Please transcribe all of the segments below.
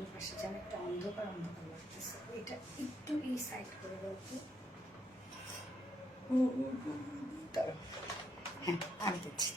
বাম পাশে যেন একটা অন্ধকার অন্ধকার লাগতেছে, এটা একটু এই সাইড করে দাও তো। হ্যাঁ আমি দিচ্ছি।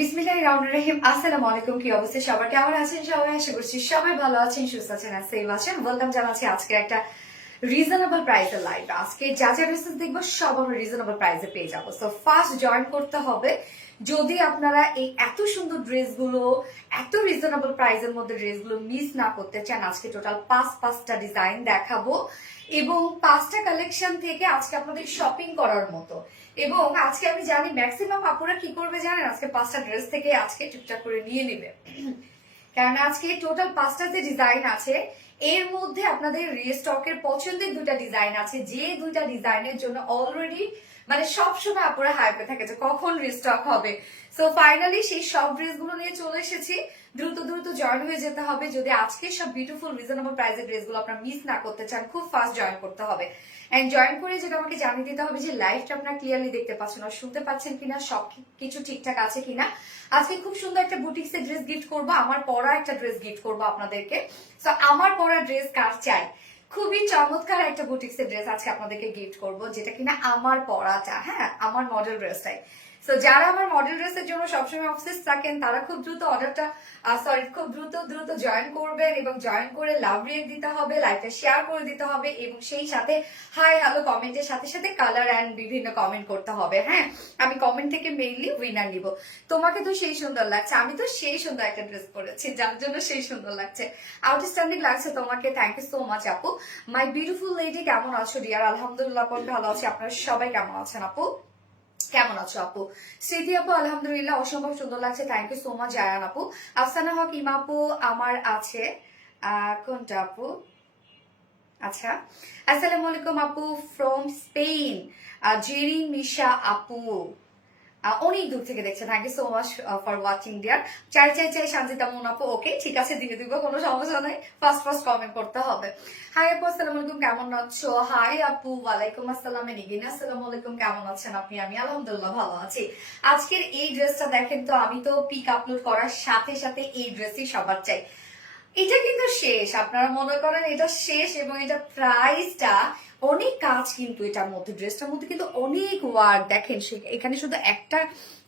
বিসমিল্লাহির রহমানির রহিম। আসসালামু আলাইকুম। কি অবস্থা সবার, কেমন আছেন সবাই? আশা করছি সবাই ভালো আছেন, সুস্থ আছেন আর সেফ আছেন। ওয়েলকাম জানাচ্ছি আজকে একটা রিজনেবল প্রাইসের লাইভ। আজকে যা যা ড্রেসেস দেখবো সব আমরা রিজনেবল প্রাইসে পেয়ে যাবো। সো ফার্স্ট জয়েন করতে হবে যদি আপনারা এই এত সুন্দর ড্রেসগুলো, এত রিজনেবল প্রাইসের মধ্যে ড্রেসগুলো মিস না করতে চান। আজকে টোটাল পাঁচটা ডিজাইন দেখাবো এবং 5টা কালেকশন থেকে আজকে আপনাদের শপিং করার মতো। এবং আজকে আমি জানি ম্যাক্সিমাম আপুরা কি করবে জানেন, আজকে 5টা ড্রেস থেকে আজকে টুকটাক করে নিয়ে নেবে। কারণ আজকে টোটাল 5টা যে ডিজাইন আছে এর মধ্যে আপনাদের রিস্টকের পছন্দের 2টা ডিজাইন আছে, যে 2টা ডিজাইনের জন্য অলরেডি মানে সবসময় আপুরা হাইপে থাকে যে কখন রিস্টক হবে। সো ফাইনালি সেই সব ড্রেসগুলো নিয়ে চলে এসেছি। দ্রুত দ্রুত জয়েন হয়ে যেতে হবে যদি আজকে সব বিউটিফুল রিজনেবল প্রাইসের ড্রেসগুলো আপনারা মিস না করতে চান। খুব ফাস্ট জয়েন করতে হবে এন্ড জয়েন করে যেটা আমাকে জানিয়ে দিতে হবে যে লাইভটা আপনারা ক্লিয়ারলি দেখতে পাচ্ছেন আর শুনতে পাচ্ছেন কিনা, সব কিছু ঠিকঠাক আছে কিনা। আজকে খুব সুন্দর একটা বুটিক্সের ড্রেস গিফট করবো, আমার পরা একটা ড্রেস গিফট করবো আপনাদেরকে। সো আমার পরা ড্রেস কার চাই? খুবই চমৎকার একটা বুটিক্সের ড্রেস আজকে আপনাদেরকে গিফট করবো, যেটা কিনা আমার পরাটা, হ্যাঁ আমার মডেল ড্রেসটাই। সো যারা আমার মডেল ড্রেসের জন্য সবসময় অবসেস থাকেন তারা খুব দ্রুত অর্ডারটা খুব দ্রুত জয়েন করবেন এবং জয়েন করে লাভ রিয়েক্ট দিতে হবে, লাইভটা শেয়ার করে দিতে হবে এবং সেই সাথে হাই হ্যালো কমেন্টের সাথে সাথে কালার অ্যান্ড বিভিন্ন কমেন্ট করতে হবে। হ্যাঁ আমি কমেন্ট থেকে মেইনলি উইনার নিব। তোমাকে তো সেই সুন্দর লাগছে, আমি তো সেই সুন্দর একটা ড্রেস পরেছি যার জন্য সেই সুন্দর লাগছে, আউটস্ট্যান্ডিং লাগছে তোমাকে। থ্যাংক ইউ সো মাচ আপু। মাই বিউটিফুল লেডি কেমন আছো ডিয়ার? আলহামদুলিল্লাহ আপু ভালো আছি, আপনারা সবাই কেমন আছেন আপু? কেমন আছো আপু? স্মৃতি আপু আলহামদুলিল্লাহ অসম্ভব সুন্দর লাগছে, thank you so much. Zayan আপু, আফসানা হক ইমা আপু আমার আছে কোনটা আপু? আচ্ছা আসসালামু আলাইকুম আপু ফ্রম স্পেন। জেরি মিশা আপু অনেক দূর থেকে দেখছে, thank you so much for watching dear. চাই শান্তিতা মন আপু, ওকে ঠিক আছে দিয়ে দিব, কোনো সমস্যা নাই। ফার্স্ট কমেন্ট করতে হবে। হাই আপু আসসালামু আলাইকুম কেমন আছো? হাই আপু ওয়ালাইকুম আসসালাম এনিগিন আসসালামু আলাইকুম কেমন আছেন আপনি? আমি আলহামদুলিল্লাহ ভালো আছি। আজকের এই ড্রেসটা দেখেন তো, আমি তো পিক আপলোড করার সাথে সাথে এই ড্রেসই সবার চাই। এটা কিন্তু শেষ, আপনারা মনে করেন এটা শেষ এবং এটা প্রাইসটা অনেক কাজ কিন্তু এটার মধ্যে, ড্রেসটার মধ্যে কিন্তু অনেক ওয়ার্ক দেখেন। এখানে শুধু একটা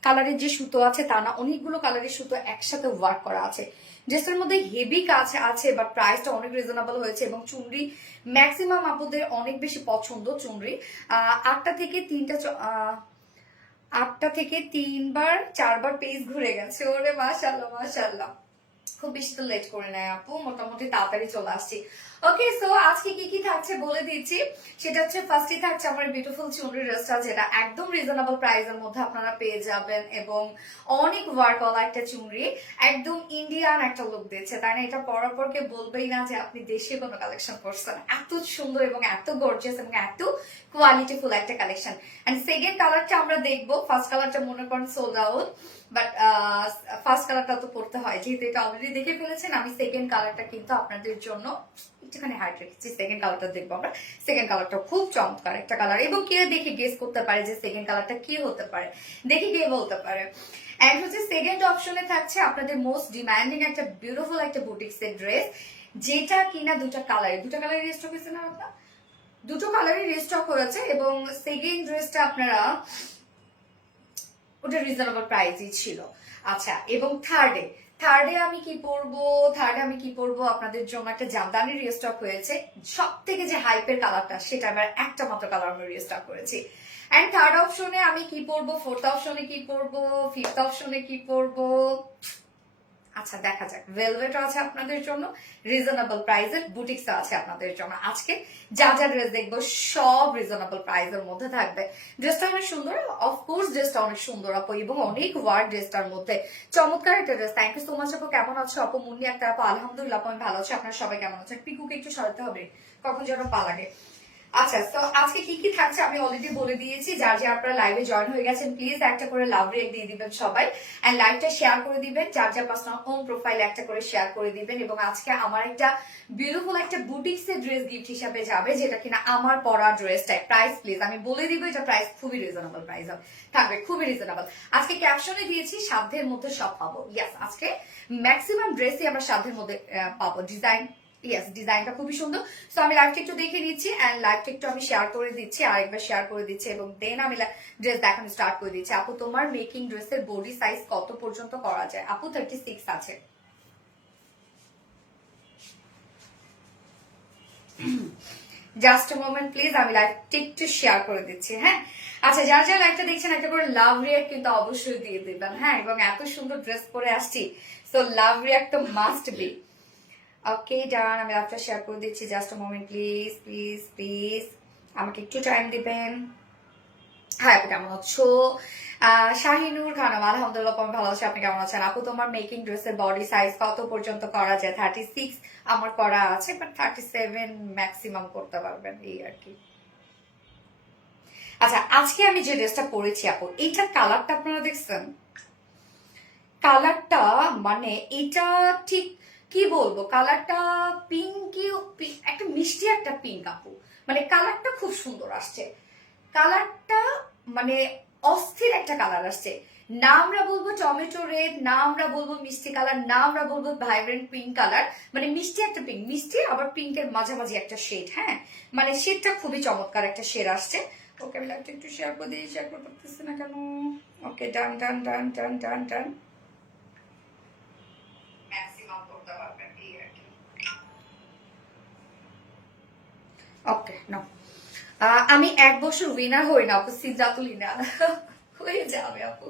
কালারের যে সুতো আছে তা না, অনেকগুলো কালারের সুতো একসাথে ওয়ার্ক করা আছে। ড্রেসটার মধ্যে হেভি কাজ আছে বাট প্রাইসটা অনেক রিজনেবল হয়েছে এবং চুনরি ম্যাক্সিমাম আপুদের অনেক বেশি পছন্দ। চুনরি 8টা থেকে 3বার 4বার পেজ ঘুরে গেছে। ওরে মাশাআল্লাহ মাশাআল্লাহ, খুব বেশি তো লেট করে নেয় আপু, মোটামুটি তাড়াতাড়ি চলে আসছি। ওকে সো আজকে কি থাকছে বলে দিচ্ছি। সেটা হচ্ছে ফার্স্টে থাকছে আমার বিউটিফুল চুনরি ড্রেসটা, যেটা একদম রিজনেবল প্রাইসের মধ্যে আপনারা পেয়ে যাবেন এবং অনেক ওয়ার্ক ওয়ালা একটা চুনরি, একদম ইন্ডিয়ান একটা লুক দিচ্ছে, তাই না? এটা পরার পর কে বলবেই না যে আপনি দেশে কোনো কালেকশন করছেন। এত সুন্দর এবং এত গর্জিয়াস এবং এত কোয়ালিটিফুল একটা কালেকশন। এন্ড সেকেন্ড কালারটা আমরা দেখবো, ফার্স্ট কালারটা মনে করেন সোল্ড আউট, বাট ফার্স্ট কালারটা তো পড়তে হয়, যেহেতু এটা অলরেডি দেখে ফেলেছেন। আমি সেকেন্ড কালারটা কিন্তু আপনাদের জন্য একটুখানি হাইট রেখেছি। সেকেন্ড কালারটা দেখবো আমরা। সেকেন্ড কালারটা খুব চমৎকার একটা কালার, এবং কে দেখে গেস করতে পারে যে সেকেন্ড কালারটা কি হতে পারে, দেখে কে বলতে পারে। এন্ড হচ্ছে সেকেন্ড অপশনে থাকছে আপনাদের মোস্ট ডিমান্ডিং একটা বিউটিফুল একটা বুটিক্সের ড্রেস, যেটা কিনা দুটা কালারের রিস্টক হয়েছে না আপনার, দুটো কালারের রিস্টক হয়েছে। এবং সেকেন্ড ড্রেসটা আপনারা ওটা রিজনেবল প্রাইসই ছিল। আচ্ছা, এবং থার্ডে আমি কি পরবো আপনাদের জন্য একটা জামদানি রিস্টক হয়েছে। সব থেকে যে হাইপের কালারটা, সেটা আবার একটা মাত্র কালার আমি রিস্টক করেছি। এন্ড থার্ড অপশনে আমি কি পরবো, ফোর্থ অপশনে কি পরবো, ফিফথ অপশনে কি পরবো, আচ্ছা দেখা যাক। ভেলভেটও আছে আপনাদের জন্য, রিজনেবল প্রাইসের বুটিক্স আছে আপনাদের জন্য। আজকে যা যা ড্রেস দেখবো সব রিজনেবল প্রাইসের মধ্যে থাকবে। ড্রেসটা অনেক সুন্দর, অফকোর্স ড্রেসটা অনেক সুন্দর আপু, এবং অনেক ওয়ার্ড ড্রেসটার মধ্যে চমৎকার একটা dress. Thank you so much আপু। কেমন আছো আপু? মুন্নি আক্তার আপু আলহামদুলিল্লাহ আপু আমি ভালো আছি। আপনারা সবাই কেমন আছেন? পিকুকে একটু সরাতে হবে, কখন যেন পা লাগে। আচ্ছা, তো আজকে কি কি থাকছে আমি অলরেডি বলে দিয়েছি। যার যে আপনারা লাইভে জয়েন হয়ে গেছেন, প্লিজ একটা করে লাভ রেক দিয়ে দিবেন সবাই, এন্ড লাইভটা শেয়ার করে দিবেন। যার যার পার্সোনাল হোম প্রোফাইল একটা করে শেয়ার করে দিবেন। এবং আজকে আমার একটা বিউটিফুল একটা বুটিক্স এর ড্রেস গিফট হিসাবে যাবে, যেটা কিনা আমার পরা ড্রেসটাই। প্রাইস প্লিজ আমি বলে দিব, এটা প্রাইস খুবই রিজনেবল প্রাইস থাকবে, খুবই রিজনেবল। আজকে ক্যাপশনে দিয়েছি সাধ্যের মধ্যে সব পাবো। ইয়াস, আজকে ম্যাক্সিমাম ড্রেসই আমরা সাধ্যের মধ্যে পাবো। ডিজাইনটা খুবই সুন্দর। সো আমি লাইভটা একটু দেখে নিচ্ছি, এন্ড লাইভটা একটু আমি শেয়ার করে দিচ্ছি, আরেকবার শেয়ার করে দিচ্ছি, এবং দেন আমি ড্রেস দেখানো স্টার্ট করে দিচ্ছি। আপু তোমার মেকিং ড্রেসের বডি সাইজ কত পর্যন্ত করা যায়? আপু 36 আছে। জাস্ট মোমেন্ট প্লিজ, আমি লাইভটা একটু শেয়ার করে দিচ্ছি। হ্যাঁ, আচ্ছা, যারা যারা লাইভটা দেখছেন একটা করে লাভ রিয়াক্ট কিন্তু অবশ্যই দিয়ে দিবেন। হ্যাঁ, এবং এত সুন্দর ড্রেস পরে আসছি, সো লাভ রিয়াক্ট তো মাস্ট বি। ওকে ডান, আমি লাইভটা শেয়ার করে দিচ্ছি। Just moment please please please, আমাকে একটু টাইম দিবেন। হ্যাঁ আপু কেমন আছো? শাহিনুর খানম আলহামদুলিল্লাহ আমি ভালো আছি। আপনি কেমন আছেন? আপু তোমার মেকিং ড্রেসের বডি সাইজ কত পর্যন্ত করা যায়? 36 আমার করা আছে, বাট 37 ম্যাক্সিমাম করতে পারবেন, এই আর কি। আচ্ছা, আজকে আমি যে ড্রেসটা পরেছি আপু, এইটার কালারটা আপনারা দেখছেন? কালারটা মানে এটা ঠিক কি বলবো, কালারটা পিঙ্কি, একটা মিষ্টি একটা পিঙ্ক আপু। মানে কালারটা খুব সুন্দর আসছে, কালারটা মানে অস্থির একটা কালার আসছে। না আমরা বলবো টমেটো রেড, না আমরা বলবো মিষ্টি কালার, না আমরা বলবো ভাইব্রেন্ট পিঙ্ক কালার, মানে মিষ্টি একটা পিঙ্ক, মিষ্টি আবার পিঙ্কের মাঝামাঝি একটা শেড। হ্যাঁ, মানে শেডটা খুবই চমৎকার একটা শেড আসছে। ওকে, আমি লাইভটা একটু শেয়ার করে দিই, শেয়ার করতে পারতেছি না কেন? ওকে, ডান ডান ডান ডান ডান ডান, ম্যাক্সিমাম করতে পারবেন, এই আর কি। ওকে, নো, আমি 1 বছর উইনার হই না আপু, সিদ্ধাতুলিনা হয়ে যাবে আপু,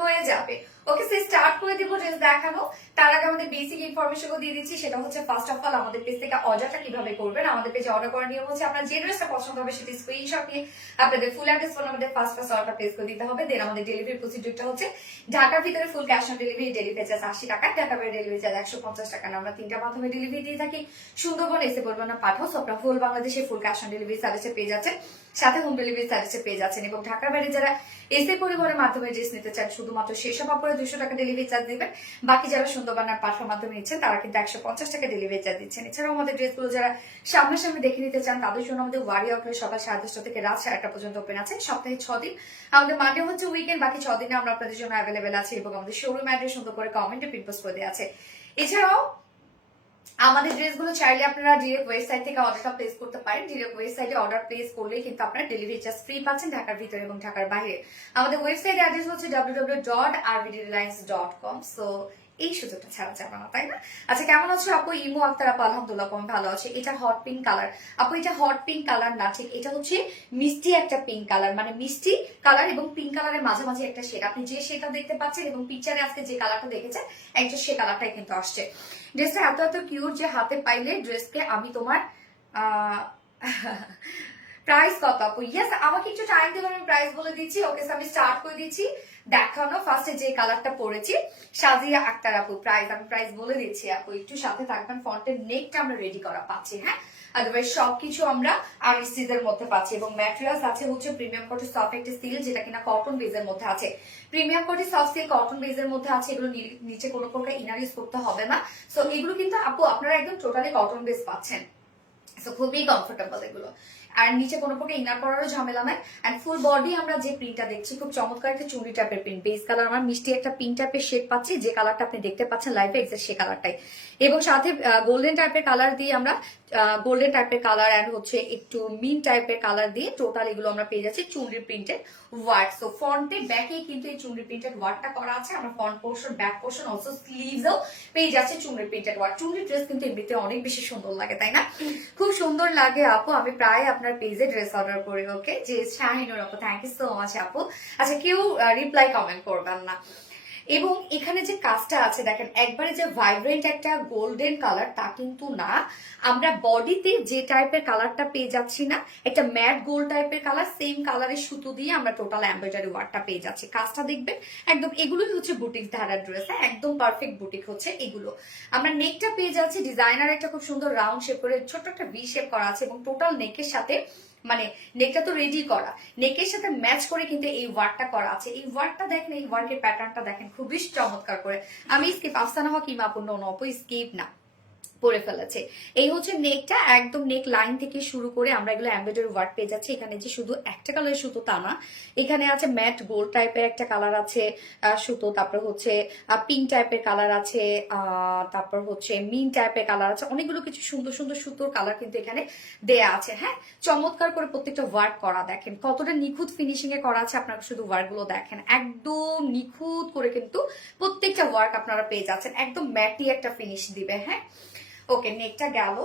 হয়ে যাবে। ওকে, সে স্টার্ট করে দিব ড্রেস দেখানো। তার আগে আমাদের বেসিক ইনফরমেশন দিয়ে দিচ্ছি, সেটা হচ্ছে ফার্স্ট অফ অল আমাদের পেজ থেকে অর্ডারটা কিভাবে করবেন। আমাদের পেজে অর্ডার করার নিয়ম হচ্ছে আপনার যে ড্রেসটা পছন্দ হবে সেটি স্ক্রিনশট নিয়ে আপনাদের ফুল অ্যাড্রেস ফোন আমাদের ফার্স্ট অর্ডার প্লেস করে দিতে হবে। দেন আমাদের ডেলিভারি প্রসিডিউরটা হচ্ছে ঢাকার ভিতরে full cash on delivery charge 80 টাকা, ঢাকা বাইরে ডেলিভারি চার্জ 150 টাকা। আমরা 3টা মাধ্যমে ডেলিভারি দিয়ে থাকি, সুন্দরবন এসে বলবেন না পাঠাও। সো আপনার ফুল বাংলাদেশে ফুল ক্যাশ অন ডেলিভারি সার্ভিসে পেয়ে যাচ্ছেন, সাথে হোম ডেলিভারি সার্ভিসে পেয়ে যাচ্ছেন। এবং ঢাকার বাইরে যারা এসে পরিবহনের মাধ্যমে ড্রেস নিতে চান, শুধুমাত্র সেসব আপনারা 200 টাকা ডেলিভারি চার্জ দিবেন। বাকি যারা সুন্দরবনের পাঠার মাধ্যমে নিচ্ছেন তারা কিন্তু 150 টাকা ডেলিভারি চার্জ দিচ্ছেন। এছাড়াও আমাদের ড্রেসগুলো যারা সামনাসামনি দেখে নিতে চান, তাদের জন্য আমাদের ওয়ারি আউটলেট সকাল 10:30 থেকে রাত 1:30 পর্যন্ত ওপেন আছে, সপ্তাহে 6 দিন। আমাদের মানডে হচ্ছে উইকেন্ড, বাকি 6 দিনে আমরা আপনাদের জন্য অ্যাভেলেবেল আছে। এবং আমাদের শোরুম অ্যাড্রেস সুন্দর করে কমেন্টে পিন পোস্ট করে দেওয়া আছে। এছাড়াও আমাদের ড্রেসগুলো চাইলে আপনারা ডিরেক্ট ওয়েবসাইট থেকে অর্ডারটা প্লেস করতে পারেন। ডিরেক্ট ওয়েবসাইটে অর্ডার প্লেস করলে কিন্তু আপনারা ডেলিভারি চার্জ ফ্রি পাচ্ছেন ঢাকার ভিতরে এবং ঢাকার বাইরে। আমাদের ওয়েবসাইট অ্যাড্রেস হচ্ছে www.rvdreliance.com। সো এই সুযোগটা ছাড়া যাবে না, তাই না? আচ্ছা, কেমন আছো আপু? ইমু আক্তার আপু আলহামদুলিল্লাহ আমি ভালো আছি। এটা হট পিঙ্ক কালার আপু, এটা হট পিঙ্ক কালার না, ঠিক এটা হচ্ছে মিষ্টি একটা পিঙ্ক কালার, মানে মিষ্টি কালার এবং পিঙ্ক কালারের মাঝামাঝি একটা শেড। আপনি যে শেডটা দেখতে পাচ্ছেন এবং পিকচারে আজকে যে কালারটা দেখেছেন, একদম সে কালারটাই কিন্তু আসছে। ড্রেসটা এত এত কিউট যে হাতে পাইলে ড্রেসকে আমি তোমার প্রাইস কত আপু? ইয়েস, আমাকে একটু টাইম দিলে আমি প্রাইস বলে দিচ্ছি। ওকে, আমি স্টার্ট করে দিচ্ছি দেখানো। ফার্স্টে যে কালারটা পরেছি, সাজিয়া আক্তার আপু। প্রাইস আমি প্রাইস বলে দিচ্ছি আপু, একটু সাথে থাকবেন। ফন্টের নেকটা আমরা রেডি করা পাচ্ছি, হ্যাঁ, আদারওয়াইজ সবকিছু আমরা আরএসসিজ এর মধ্যে পাচ্ছি। এবং ম্যাটেরিয়ালস আছে হচ্ছে প্রিমিয়াম কোটি সফট একটা সিল, যেটা কিনা কটন বেজের মধ্যে আছে। প্রিমিয়াম কোটি সফট সিল কটন বেজের মধ্যে আছে। এগুলো নিচে কোনো প্রকার ইনার ইউজ করতে হবে না। সো এগুলো কিন্তু আপু আপনারা একদম টোটালি কটন বেজ পাচ্ছেন। সো খুবই কমফোর্টেবল এগুলো। আর নিচে কোনো প্রকার ইনার করারও ঝামেলা নাই। এন্ড ফুল বডি আমরা যে প্রিন্টটা দেখছি, খুব চমৎকার একটা চুনরি টাইপের প্রিন্ট। বেস কালার আমার মিষ্টি একটা পিঙ্ক টাইপের শেড পাচ্ছি, যে কালারটা আপনি দেখতে পাচ্ছেন লাইভে এক্সাক্ট সেই কালারটাই। এবং সাথে গোল্ডেন টাইপের কালার দিয়ে আমরা গোল্ডেন টাইপের কালার এন্ড হচ্ছে একটু মিন টাইপের কালার দিয়ে টোটাল এগুলো আমরা পেয়ে যাচ্ছি চুনরি প্রিন্টেড ওয়ার্ক। সো ফ্রন্টে ব্যাকে কিন্তু এই চুনরি প্রিন্টেড ওয়ার্কটা করা আছে। আমরা front portion, back portion, also স্লিভসও পেয়ে যাচ্ছে chunri printed work. Chunri dress কিন্তু এমনিতে অনেক বেশি সুন্দর লাগে, তাই না? খুব সুন্দর লাগে আপু। আমি প্রায় আপনার পেজে ড্রেস অর্ডার করি। ওকে, যে শাহিনুর আপু, থ্যাংক ইউ সো মাচ আপু। আচ্ছা, কেউ রিপ্লাই কমেন্ট করবেন না। এবং এখানে যে কাজটা আছে দেখেন, একবারে যে ভাইব্রেন্ট একটা গোল্ডেন কালার তা কিন্তু না। আমরা বডিতে যে টাইপের কালারটা পেয়ে যাচ্ছি না, একটা ম্যাট গোল্ড টাইপের কালার, সেম কালারের সুতো দিয়ে আমরা টোটাল এমব্রয়ডারি ওয়ার্কটা পেয়ে যাচ্ছি। কাজটা দেখবেন একদম, এগুলোই হচ্ছে বুটিক ধারার ড্রেস, একদম পারফেক্ট বুটিক হচ্ছে এগুলো। আমরা নেকটা পেয়ে যাচ্ছি ডিজাইনার একটা খুব সুন্দর রাউন্ড শেপ করে ছোট্ট একটা ভি শেপ করা আছে। এবং টোটাল নেকের সাথে, মানে নেকটা তো রেডি করা, নেকের সাথে ম্যাচ করে কিন্তু এই ওয়ার্কটা করা আছে। এই ওয়ার্কটা দেখেন, এই ওয়ার্কের প্যাটার্নটা দেখেন, খুবই চমৎকার করে। আমি স্কিপ আফসানা হক ইমাপুন্য নপ স্কিপ না পরে ফেলেছে। এই হচ্ছে নেকটা, একদম নেক লাইন থেকে শুরু করে আমরা এগুলো এমব্রয়ডারি ওয়ার্ক পেয়ে যাচ্ছি। এখানে যে শুধু একটা কালারের সুতো তা না, এখানে আছে ম্যাট গোল্ড টাইপের একটা কালার আছে সুতো, তারপর হচ্ছে পিঙ্ক টাইপের কালার আছে, তারপর হচ্ছে মিন টাইপের কালার আছে। অনেকগুলো কিছু সুন্দর সুন্দর সুতোর কালার কিন্তু এখানে দেয়া আছে। হ্যাঁ, চমৎকার করে প্রত্যেকটা ওয়ার্ক করা, দেখেন কতটা নিখুঁত ফিনিশিং এ করা আছে। আপনারা শুধু ওয়ার্ক গুলো দেখেন, একদম নিখুঁত করে কিন্তু প্রত্যেকটা ওয়ার্ক আপনারা পেয়ে যাচ্ছেন। একদম ম্যাটি একটা ফিনিশ দিবে। হ্যাঁ, ওকে, নেকটা গেল।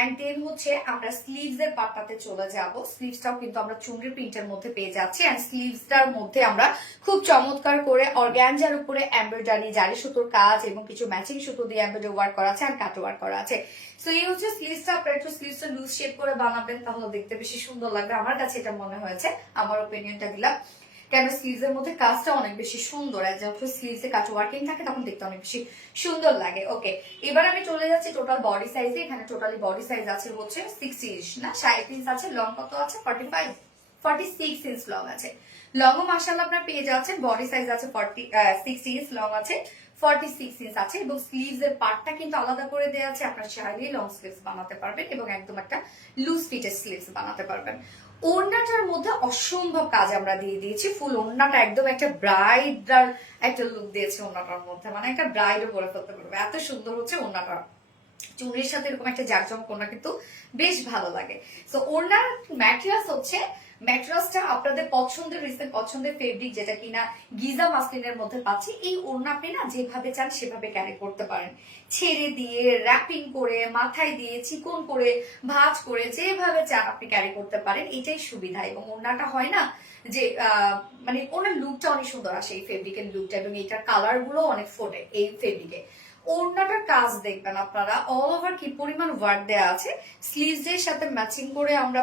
এন্ড দেন হচ্ছে আমরা স্লিভস এর পার্টটাতে চলে যাব। স্লিভসটাও কিন্তু আমরা চুনরি প্রিন্টের মধ্যে পেয়ে যাচ্ছি। এন্ড স্লিভসটার মধ্যে আমরা খুব চমৎকার করে অর্গানজার উপরে এমব্রয়ডারি জারি সুতোর কাজ এবং কিছু ম্যাচিং সুতো দিয়ে এমব্রয়ডারি ওয়ার্ক করা আছে, এন্ড কাট ওয়ার্ক করা আছে। সো এই হচ্ছে স্লিভসটা। আপনারা একটু স্লিভসটা লুজ শেপ করে বানাবেন, তাহলে দেখতে বেশি সুন্দর লাগবে। আমার কাছে এটা মনে হয়েছে, আমার ওপিনিয়নটা দিলাম। কেন স্লিভস এর মধ্যে কাজটা অনেক বেশি সুন্দর, আর যখন স্লিভস এ কাট ওয়ার্কিং থাকে তখন দেখতে অনেক বেশি সুন্দর লাগে। ওকে, এবার আমি চলে যাচ্ছি টোটাল বডি সাইজে। এখানে টোটালি বডি সাইজ আছে হচ্ছে 60 ইঞ্চ, না 60 ইঞ্চ আছে। লং কত আছে? 46 ইঞ্চ লং আছে। লংও মাশাআল্লাহ আপনারা পেয়ে যাচ্ছেন। বডি সাইজ আছে 60 ইঞ্চ, লং আছে 46 ইঞ্চ আছে। এবং স্লিভস এর পার্টটা কিন্তু আলাদা করে দেওয়া আছে। আপনারা চাইলেই লং স্লিভস বানাতে পারবেন এবং একদম একটা লুজ ফিটের স্লিভস বানাতে পারবেন। ওড়নাটার মধ্যে অসম্ভব কাজ আমরা দিয়ে দিয়েছি। ফুল ওড়নাটা একদম একটা ব্রাইডাল একটা লুক দিয়েছে ওড়নাটার মধ্যে, মানে একটা ব্রাইডও পরে ফেলতে পারবে, এত সুন্দর হচ্ছে ওড়নাটা। চুড়ির সাথে এরকম একটা জাকজমক ওড়না কিন্তু বেশ ভালো লাগে। সো ওড়নার ম্যাটেরিয়ালস হচ্ছে, ম্যাটেরিয়ালসটা আপনাদের পছন্দের, রিসেন্ট পছন্দের ফেব্রিক, যেটা কিনা গিজা মাসলিনের মধ্যে পাচ্ছি। এই ওড়না আপনি না যেভাবে চান সেভাবে ক্যারি করতে পারেন, ছেড়ে দিয়ে, র্যাপিং করে, মাথায় দিয়ে, চিকন করে, ভাঁজ করে, যেভাবে চান আপনি ক্যারি করতে পারেন। এটাই সুবিধা। এবং ওড়নাটা হয় না যে মানে ওনার লুকটা অনেক সুন্দর আসে, এই ফেব্রিকের লুকটা, এবং এটার কালার গুলো অনেক ফোটে এই ফেব্রিকে। ওড়নাটার কাজ দেখবেন আপনারা, অল ওভার কি পরিমাণ ওয়ার্ক দেওয়া আছে। স্লিভস এর সাথে ম্যাচিং করে আমরা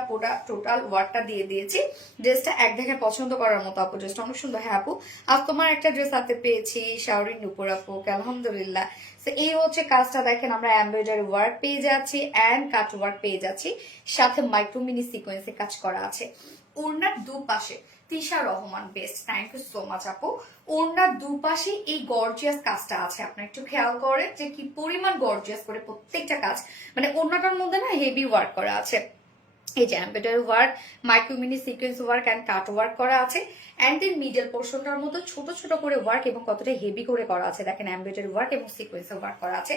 টোটাল ওয়ার্কটা দিয়ে দিয়েছি। ড্রেসটা এক দেখে পছন্দ করার মতো আপু, ড্রেসটা অনেক সুন্দর। হ্যাঁ আপু, আজ তোমার একটা ড্রেস হাতে পেয়েছি, শাওরিন নুপুর আপু, আলহামদুলিল্লাহ। এই হচ্ছে কাজটা দেখেন, আমরা এমব্রয়ডারি ওয়ার্ক পেয়ে যাচ্ছি এন্ড কাট ওয়ার্ক পেয়ে যাচ্ছি, সাথে মাইক্রো মিনি সিকোয়েন্সে কাজ করা আছে। ওড়নার দুপাশে Tisha Rahman, best, thank you so much আপু। ওড়নার দুপাশে এই গর্জিয়াস কাজটা আছে, আপনার একটু খেয়াল করেন যে কি পরিমাণ গর্জিয়াস করে প্রত্যেকটা কাজ, মানে ওড়নাটার মধ্যে না হেভি ওয়ার্ক করা আছে। এই যে embroidery work, micro mini sequence work and cut work করা আছে। এন্ড এর মিডল পোর্শনটার মধ্যে ছোট ছোট করে ওয়ার্ক এবং কতটা হেভি করে করা আছে দেখেন, এমব্রয়ডারি ওয়ার্ক এবং সিকোয়েন্স ওয়ার্ক করা আছে।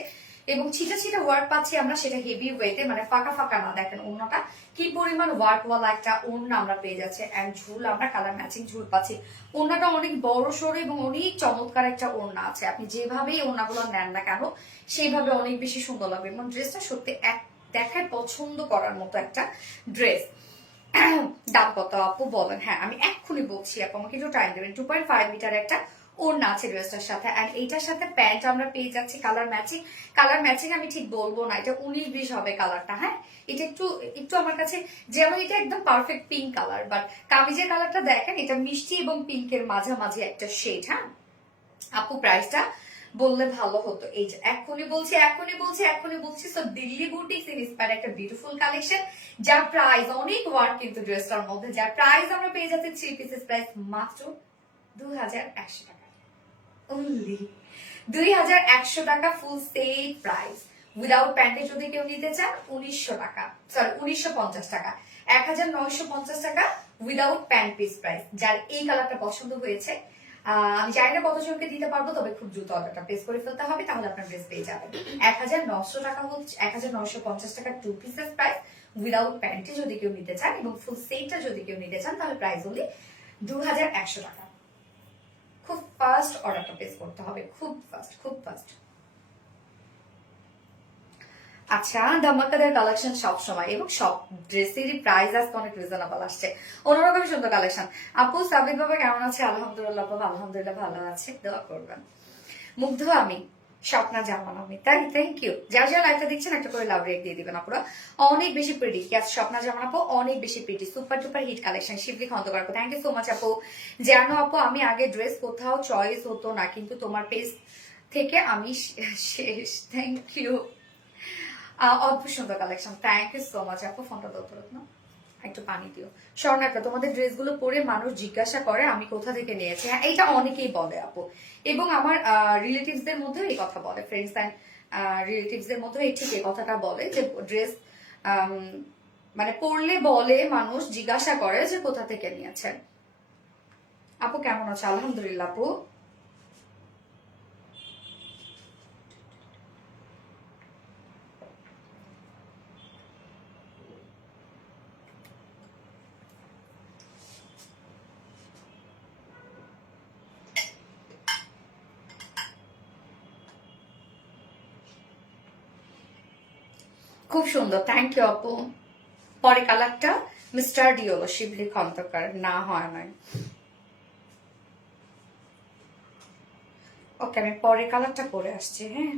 এবং ছিটা ছিটা ওয়ার্ক পাচ্ছি আমরা, সেটা হেভি ওয়েতে, মানে ফাঁকা ফাঁকা না। দেখেন ওড়নাটা কি পরিমাণ ওয়ার্ক ওয়ালা একটা ওড়না আমরা পেয়ে যাচ্ছে। এন্ড ঝুল আমরা কালার ম্যাচিং ঝুল পাচ্ছি। ওড়নাটা অনেক বড় সড়ো এবং অনেক চমৎকার একটা ওড়না আছে। আপনি যেভাবেই ওড়নাগুলো নেন না কেন সেইভাবে অনেক বেশি সুন্দর লাগবে। এবং ড্রেসটা সত্যি এক দেখায় পছন্দ করার মতো একটা ড্রেস। দাম কত আপু বলেন? হ্যাঁ আমি এক্ষুনি বলছি আপু, আমাকে একটু টাইম দেবেন। 2.5 মিটার একটা ওড়না আছে ড্রেসটার সাথে, অ্যান্ড এইটার সাথে প্যান্ট আমরা পেয়ে যাচ্ছি কালার ম্যাচিং। কালার ম্যাচিং আমি ঠিক বলবো না, এটা 19-20 হবে কালারটা। হ্যাঁ, এটা একটু একটু আমার কাছে যেমন এটা একদম পারফেক্ট পিঙ্ক কালার, বাট কামিজের কালারটা দেখেন এটা মিষ্টি এবং পিঙ্কের মাঝামাঝি একটা শেড। হ্যাঁ আপু প্রাইসটা বললে ভালো হতো। এই যে এখনই বলছি সো দিল্লি বুটিক্স ইন্সপায়ার একটা বিউটিফুল কালেকশন, যার প্রাইস অনেক ওয়ার্ক কিন্তু ড্রেসটার মধ্যে, যার প্রাইস আমরা পেয়ে যাচ্ছি 3 পিসেস প্রাইস মাত্র 2100 টাকা অনলি। 2100 টাকা ফুল সেট প্রাইস। উইদাউট প্যান্টে যদি কেউ নিতে চান 1900 টাকা, সরি 1950 টাকা, 1950 টাকা উইদাউট প্যান্ট পিস প্রাইস। যার এই কালারটা পছন্দ হয়েছে, আমি জানি না কতজনকে দিতে পারবো, তবে খুব দ্রুত অর্ডারটা প্লেস করে ফেলতে হবে, তাহলে আপনার ড্রেস পেয়ে যাবেন। 1900 টাকা হচ্ছে 1950 টাকা 2 পিসেস প্রাইস উইদাউট প্যান্টে যদি কেউ নিতে চান, এবং ফুল সেটটা যদি কেউ নিতে চান তাহলে প্রাইস অনলি 2100 টাকা। খুব ফাস্ট অর্ডারটা প্লেস করতে হবে, খুব ফাস্ট। আচ্ছা, ধামাকাদার কালেকশন সব সময় এবং সব ড্রেসেরই প্রাইস আজকে অনেক রিজনেবল আসছে, অন্যরকম সুন্দর কালেকশন। আপু সাবিত বাবা কেমন আছে? আলহামদুলিল্লাহ বাবা, আলহামদুলিল্লাহ ভালো আছে, দোয়া করবেন। মুগ্ধ আমি, স্বপ্না জামান আমি, তাই থ্যাংক ইউ। যারা যারা লাইভটা দেখছেন একটা করে লাভ রেক দিয়ে দিবেন আপুরা। অনেক বেশি প্রিটি, ক্যাশ স্বপ্না জামান আপু অনেক বেশি pretty, super duper hit collection. Shibli Khandakar আপু থ্যাংক ইউ সো মাচ আপু। জানো আপু আমি আগে ড্রেস কোথাও চয়েস হতো না, কিন্তু তোমার পেজ থেকে আমি শেষ। থ্যাংক ইউ, অদ্ভুত সুন্দর collection, thank you so much আপু। ফোনটা দৌড়ত না, একটু পানি দিও। স্বর্ণাকা, তোমাদের ড্রেসগুলো পরে মানুষ জিজ্ঞাসা করে আমি কোথা থেকে নিয়েছি। হ্যাঁ এইটা অনেকেই বলে আপু, এবং আমার রিলেটিভসদের মধ্যে এই কথা বলে, ফ্রেন্ডস অ্যান্ড রিলেটিভসদের মধ্যে এই ঠিক এই কথাটা বলে যে ড্রেস মানে পরলে বলে মানুষ জিজ্ঞাসা করে যে কোথা থেকে নিয়েছেন। আপু কেমন আছে? আলহামদুলিল্লাহ আপু। খুব সুন্দর, থ্যাংক ইউ আপু। পরে কালারটা মিস্টার ডিওলো, শিবলি খন্দকার, না হয় নাই। ওকে আমি পরে কালারটা করে আসছি। হ্যাঁ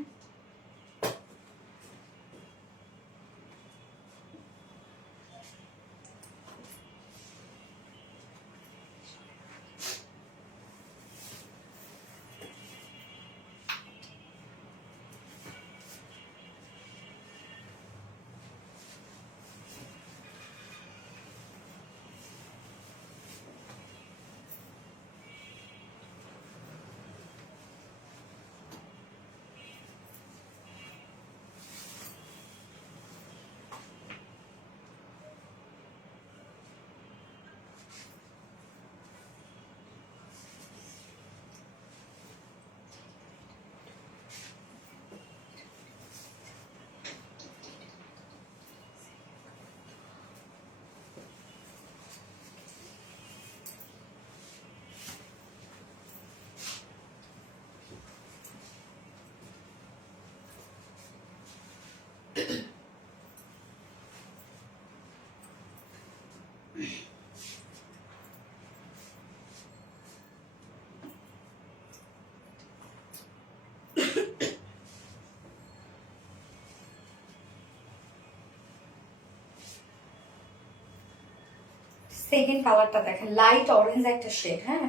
সেকেন্ড কালারটা দেখেন, লাইট অরেঞ্জ একটা শেড। হ্যাঁ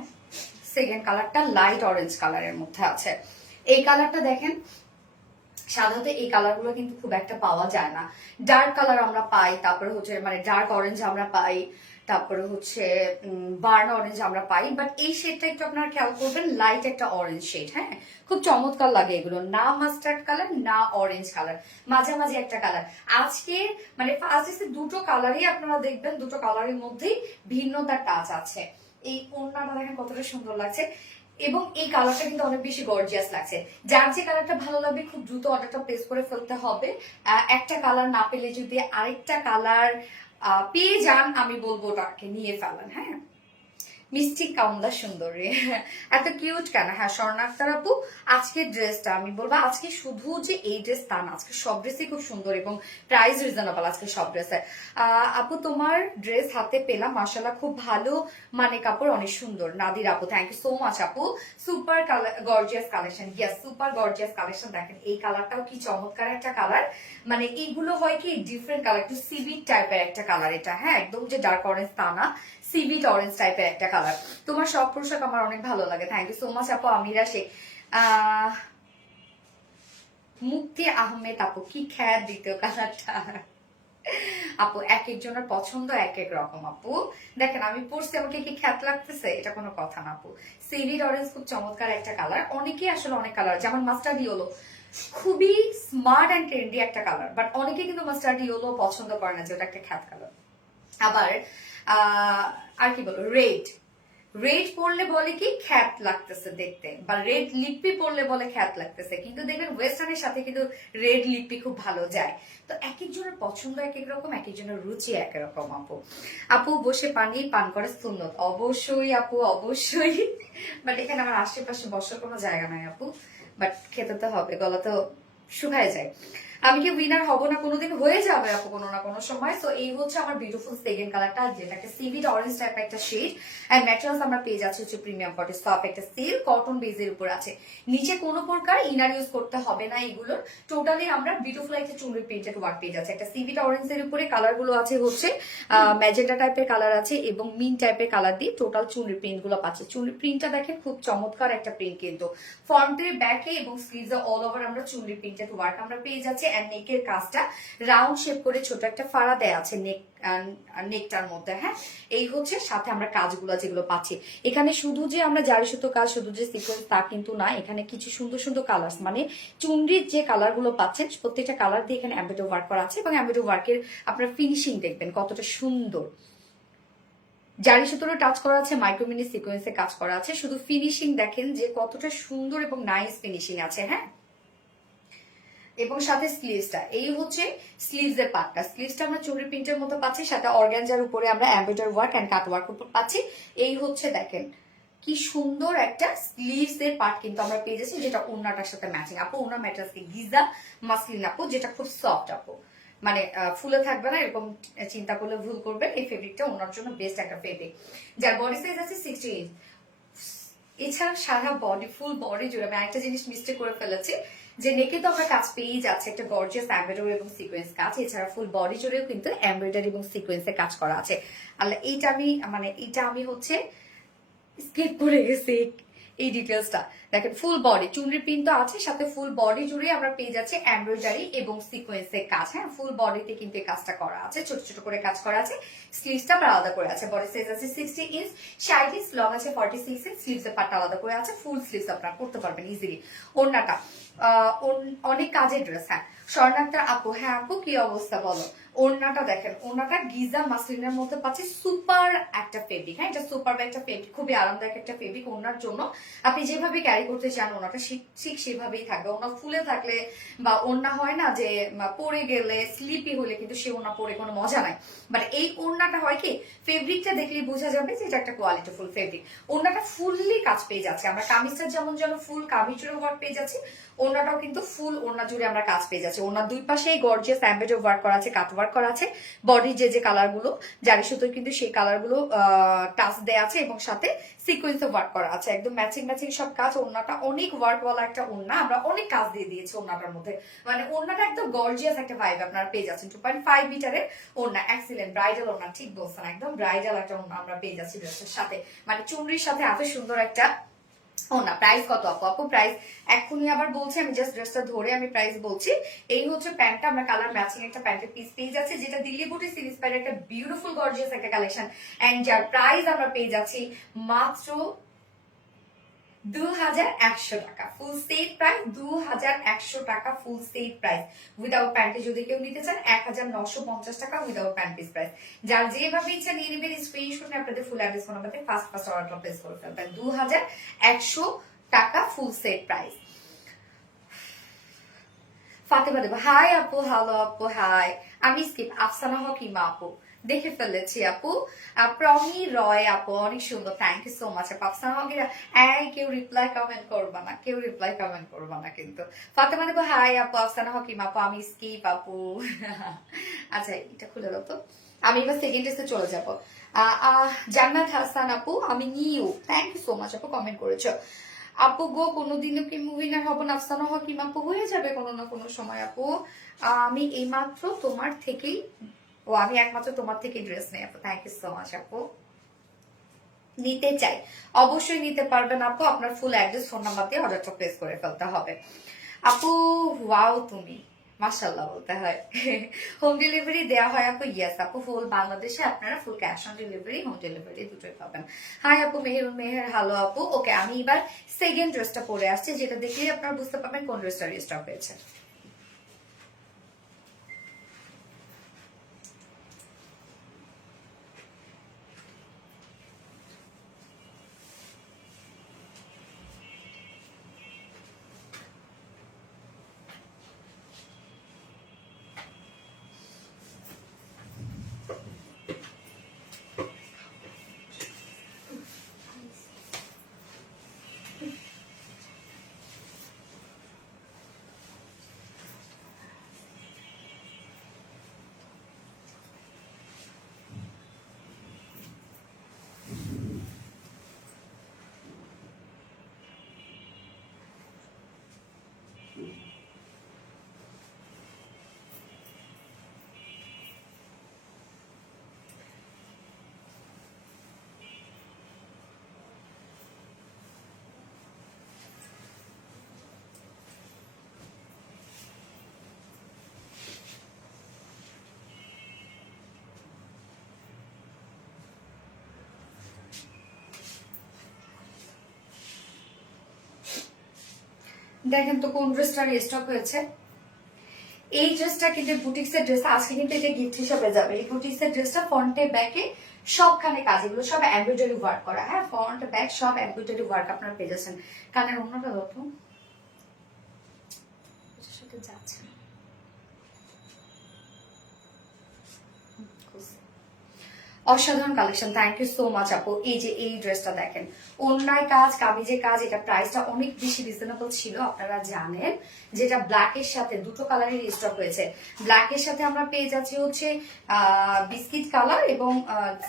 সেকেন্ড কালারটা লাইট অরেঞ্জ কালারের মধ্যে আছে। এই কালারটা দেখেন, সাধারণত এই কালারগুলো কিন্তু খুব একটা পাওয়া যায় না। ডার্ক কালার আমরা পাই, তারপরে হচ্ছে মানে ডার্ক অরেঞ্জ আমরা পাই, তারপরে হচ্ছে বার্ন অরেঞ্জ আমরা পাই, বাট এই শেডটা একটু আপনারা খেয়াল করবেন, লাইট একটা অরেঞ্জ শেড। হ্যাঁ খুব চমৎকার লাগে এগুলো, না মাস্টার্ড কালার না অরেঞ্জ কালার, মাঝামাঝি একটা কালার। আজকে মানে ফার্স্ট দুটো কালারই আপনারা দেখবেন, দুটো কালারের মধ্যেই ভিন্নতা টাচ আছে। এই ওড়নাটা দেখেন কতটা সুন্দর লাগছে, এবং এই কালারটা কিন্তু অনেক বেশি গর্জিয়াস লাগছে। যার যে কালারটা ভালো লাগবে খুব দ্রুত অর্ডারটা প্লেস করে ফেলতে হবে। একটা কালার না পেলে যদি আরেকটা কালার পেয়ে যান, আমি বলবো ওটাকে নিয়ে ফেলেন। হ্যাঁ মিষ্টি কামলা সুন্দরী এত কিউট কেন? হ্যাঁ স্বর্ণাক্তার আপু, আজকের ড্রেসটা আমি বলবো আজকে শুধু যে এই ড্রেস তা না, আজকে সব ড্রেসই খুব সুন্দর এবং প্রাইস রিজনেবল আজকে সব ড্রেসের। আপু তোমার ড্রেস হাতে পেলাম, মাশাআল্লাহ খুব ভালো, মানে কাপড় অনেক সুন্দর। নাদির আপু থ্যাংক ইউ সো মাচ আপু, super gorgeous collection. Yes super gorgeous collection. দেখেন এই কালারটাও কি চমৎকার একটা কালার, মানে এইগুলো হয় কি ডিফারেন্ট কালার, একটু সিভিট টাইপের একটা কালার এটা। হ্যাঁ একদম যে ডার্ক অরেঞ্জ তা না, সিভিট অরেঞ্জ টাইপের একটা কালার। তোমার সব পোশাক আমার অনেক ভালো লাগে, থ্যাংক ইউ সো মাচ আপু। আমিরা শেখ আহ মুক্তি আহমেদ আপু, কি খ্যাত দ্বিতীয় কালারটা। আপু এক একজনের পছন্দ এক এক রকম আপু। দেখেন আমি পড়ছি, আমাকে কি খ্যাত লাগতেছে এটা কোনো কথা না আপু। সিভিট অরেঞ্জ খুব চমৎকার একটা কালার, অনেকেই আসলে অনেক কালার, যেমন মাস্টার্ড ইয়েলো খুবই স্মার্ট অ্যান্ড ট্রেন্ডি একটা কালার, বাট অনেকে কিন্তু মাস্টার্ড ইয়েলো পছন্দ করে না যে ওটা একটা খ্যাত কালার। আবার আর কি বলো, রেড রেড পরলে বলে কি খ্যাত লাগতেছে দেখতে, বা রেড লিপি পরলে বলে খ্যাত লাগতেছে, কিন্তু দেখবেন ওয়েস্টার্নের সাথে কিন্তু রেড লিপি খুব ভালো যায়। তো এক একজনের পছন্দ এক এক রকম, এক একজনের রুচি এক রকম আপু। আপু বসে পানি পান করে সুন্নত, অবশ্যই আপু অবশ্যই, বাট এখানে আমার আশেপাশে বসার কোনো জায়গা নাই আপু, বাট খেতে তো হবে, গলা তো শুকায় যায়। আমি কি উইনার হব না? কোনোদিন হয়ে যাবে আপু কোনো না কোনো সময়। সো এই হচ্ছে আমার বিউটিফুল সেকেন্ড কালারটা, যেটাকে সিভিড অরেঞ্জ টাইপ একটা শেড, এন্ড ম্যাটেরিয়ালস আমরা পেয়ে যাচ্ছি হচ্ছে প্রিমিয়াম কটন সফট একটা সিল্ক কটন বেজের উপর আছে। নিচে কোনো প্রকার ইনার ইউজ করতে হবে না এগুলোর, টোটালি আমরা বিউটিফুল একটা চুনরি প্রিন্টেড ওয়ার্ক পেয়ে যাচ্ছে। একটা সিভিড অরেঞ্জ এর উপরে কালার গুলো আছে হচ্ছে ম্যাজেন্টা টাইপের কালার আছে এবং মিন টাইপের কালার দিয়ে টোটাল চুনরি প্রিন্ট গুলো পাচ্ছে। চুনরি প্রিন্টটা দেখেন খুব চমৎকার একটা প্রিন্ট, কিন্তু ফ্রন্টে ব্যাকে এবং স্লিভসে অল ওভার আমরা চুনরি প্রিন্টেড ওয়ার্ক আমরা পেয়ে যাচ্ছি। এন্ড নেকের কাজটা রাউন্ড শেপ করে ছোট একটা ফাড়া দেয়া আছে নেকটার মধ্যে। হ্যাঁ এই হচ্ছে সাথে আমরা কাজগুলো যেগুলো পাচ্ছি এখানে, শুধু যে আমরা জারি সুতো কাজ, শুধু যে সিকোয়েন্স তা কিন্তু না, এখানে কিছু সুন্দর সুন্দর কালার, মানে চুনরির যে কালার গুলো পাচ্ছেন প্রত্যেকটা কালার দিয়ে এখানে এমব্রয়ডারি ওয়ার্ক করা আছে, এবং এমব্রয়ডারি ওয়ার্কের আপনার ফিনিশিং দেখবেন কতটা সুন্দর। জারি সুতোরও টাচ করা আছে, মাইক্রোমিনি সিকোয়েন্সে কাজ করা আছে, শুধু ফিনিশিং দেখেন যে কতটা সুন্দর এবং নাইস ফিনিশিং আছে। হ্যাঁ এবং সাথে স্লিভসটা, এই হচ্ছে স্লিভস এর পার্টটা। স্লিভসটা আমরা চুরি প্রিন্টের মতো পাচ্ছি, সাথে অর্গানজার উপরে আমরা embroidery work and cut work উপর পাচ্ছি। এই হচ্ছে দেখেন কি সুন্দর একটা স্লিভস এর পার্ট কিন্তু আমরা পেয়ে যাচ্ছি, যেটা ওড়নাটার সাথে ম্যাচিং। আপু ওড়না ম্যাটার্স কি গিজা মাসলিন আপু, যেটা খুব সফট আপু, মানে ফুলে থাকবে না এরকম চিন্তা করলে ভুল করবে। এই ফেব্রিকটা ওনার জন্য বেস্ট একটা ফেব্রিক, যার বডি সাইজ আছে 60। এছাড়া সারা বডি ফুল বডি জুড়ে আমি একটা জিনিস মিস্টেক করে ফেলেছি, যে নেকে তো আমরা কাজ পেয়েই যাচ্ছে একটা গর্জিয়াস এমব্রয়ডারি এবং সিকোয়েন্স কাজ, এছাড়া ফুল বডি জুড়েও কিন্তু এমব্রয়ডারি এবং সিকোয়েন্সে কাজ করা আছে। আল্লাহ এইটা আমি মানে এইটা আমি হচ্ছে স্কিপ করে গেছি এই ডিটেলসটা। দেখেন ফুল বডি চুনরি প্রিন্ট তো আছে, সাথে ফুল বডি জুড়ে আমরা পেয়ে যাচ্ছি এমব্রয়ডারি এবং সিকোয়েন্সের কাজ। হ্যাঁ ফুল বডিতে কিন্তু এই কাজটা করা আছে, ছোট ছোট করে কাজ করা আছে। স্লিভসটা আলাদা করে আছে, বডি সাইজ আছে 60 ইঞ্চ, 60 ইঞ্চ লং আছে 46 ইঞ্চ, স্লিভসের পার্টটা আলাদা করে আছে, ফুল স্লিভস আপনারা করতে পারবেন ইজিলি। ওড়নাটা অনেক কাজের ড্রেস। হ্যাঁ স্বর্ণাক্তার আপু, হ্যাঁ আপু কি অবস্থা বলো? ওড়নাটা দেখেন, ওড়নাটা গিজা মাসলিনের মধ্যে পাচ্ছি, সুপার একটা ফেব্রিক। হ্যাঁ এটা সুপার একটা ফেব্রিক, খুবই আরামদায়ক একটা ফেব্রিক। ওড়নার জন্য আপনি যেভাবে ক্যারি করতে চান ওড়নাটা ঠিক সেভাবেই থাকবে। ওড়না ফুলে থাকলে বা ওড়না হয় না যে পরে গেলে স্লিপি হলে কিন্তু সে ওড়না পরে কোনো মজা নাই, বাট এই ওড়নাটা হয় কি ফেব্রিকটা দেখলেই বোঝা যাবে যে এটা একটা কোয়ালিটি ফুল ফেব্রিক। ওড়নাটা ফুললি কাজ পেয়ে যাচ্ছে আমরা, কামিজটা যেমন যেন ফুল কামিজ জুড়ে ওয়ার্ক পেয়ে যাচ্ছি, ওড়নাটাও কিন্তু ফুল ওড়না জুড়ে আমরা কাজ পেয়ে যাচ্ছি। ওড়নার দুই পাশেই গর্জিয়াস এমব্রয়ডারি ওয়ার্ক করা আছে, কাট ওয়ার্ক করা আছে। বডি যে কালার গুলো জারি সুতোয় কিন্তু সেই কালার গুলো টাচ দেয়া আছে, এবং সাথে সিকোয়েন্সে ওয়ার্ক করা আছে, একদম ম্যাচিং ম্যাচিং সব কাজ। ওড়নাটা অনেক ওয়ার্ক ওয়ালা একটা ওড়না, আমরা অনেক কাজ দিয়ে দিয়েছি ওড়নাটার মধ্যে, মানে ওড়নাটা একদম গর্জিয়াস একটা ভাইব আপনারা পেয়ে যাচ্ছেন। 2.5 মিটারের ওড়না, এক্সিলেন্ট ব্রাইডাল ওড়না, ঠিক বলছেন একদম ব্রাইডাল একটা ওড়না আমরা পেয়ে যাচ্ছি ড্রেসের সাথে, মানে চুনরির সাথে এত সুন্দর একটা ওড়না। প্রাইস কত আপু? আপু প্রাইস এখনই আবার বলছি, আমি জাস্ট ড্রেসটা ধরে আমি প্রাইস বলছি। এই হচ্ছে প্যান্টটা, আমরা কালার ম্যাচিং একটা প্যান্টের পিস পেয়ে যাচ্ছে, যেটা দিল্লি বুটি সিরিজ প্যান্টের একটা বিউটিফুল গর্জিয়াস একটা কালেকশন, এন্ড যার প্রাইস আমরা পেয়ে যাচ্ছি মাত্র 2100 টাকা ফুল সেট প্রাইস। 2100 টাকা ফুল সেট প্রাইস, উইদাউট প্যান্টে যদি কেউ নিতে চান 1950 টাকা উইদাউট প্যান্ট পিস প্রাইস। যার যেভাবে ইচ্ছা নিয়ে নেবেন, স্ক্রিনশট আপনাদের ফুল অ্যাড্রেস ফোন নাম্বারে ফার্স্ট অর্ডার প্লেস করে ফেলবেন। 2100 টাকা ফুল সেট প্রাইস। ফাতেমা দেব হাই আপু, হ্যালো আপু হাই। আমি স্কিপ আফসানা হক ইমা আপু, দেখে ফেলেছি আপু। প্রমি রয় আপু অনেক সুন্দর, থ্যাংক ইউ সো মাচ আপু। আফসানা হকিরা কেউ রিপ্লাই কমেন্ট করবা না, কেউ রিপ্লাই কমেন্ট করবা না কিন্তু। ফাতেমা দেখো হাই আপু। আফসানা হকিম আপু আমি স্কিপ আপু। আচ্ছা এটা খুলে দাও তো, আমি এবার সেকেন্ড টেস্টে চলে যাবো। জান্নাত হাসান আপু আমি new, thank you so much আপু কমেন্ট করেছো। আপু গো কোনোদিনও কি মুভিনার হবো না? আফসানা হকিম আপু হয়ে যাবে কোনো না কোনো সময় আপু। আমি এইমাত্র তোমার থেকেই, আমি একমাত্র তোমার থেকে ড্রেস নেই আপু। থ্যাংক ইউ সো মাচ আপু। নিতে চাই, অবশ্যই নিতে পারবেন আপু। আপনার ফুল অ্যাড্রেস ফোন নাম্বার দিয়ে অর্ডারটা প্লেস করে ফেলতে হবে আপু। ওয়াও তুমি মাশাআল্লাহ বলতে হয়। হোম ডেলিভারি দেওয়া হয় আপু? ইয়েস আপু, ফুল বাংলাদেশে আপনারা full cash on delivery, home delivery দুটোই পাবেন। হাই আপু মেহেরুন মেহের, হ্যালো আপু। ওকে আমি এবার সেকেন্ড ড্রেসটা পরে আসছি, যেটা দেখলেই আপনারা বুঝতে পারবেন কোন ড্রেসটা রিস্টক হয়েছে। দেখেন তো কোন ড্রেসটা রিস্টক হয়েছে। এই ড্রেসটা কিন্তু বুটিক্সের ড্রেস, আজকে কিন্তু এটা গিফট হিসেবে যাবে। এই বুটিক্সের ড্রেসটা ফ্রন্টে ব্যাকে সবখানে কাজ, এগুলো সব এমব্রয়ডারি ওয়ার্ক করা। হ্যাঁ ফ্রন্ট ব্যাক সব এমব্রয়ডারি ওয়ার্ক আপনারা পেয়ে যাচ্ছেন। কানের অন্যটা নতুন সাথে যাচ্ছে না। অসাধারণ collection, thank you so much আপু। এই যে এই ড্রেসটা দেখেন, অন্যায় কাজ কামিজে কাজ, এটা প্রাইসটা অনেক বেশি রিজনেবল ছিল আপনারা জানেন। যেটা ব্ল্যাক এর সাথে দুটো কালারের স্টক হয়েছে। ব্ল্যাক এর সাথে আমরা পেয়ে যাচ্ছি হচ্ছে বিস্কিট কালার, এবং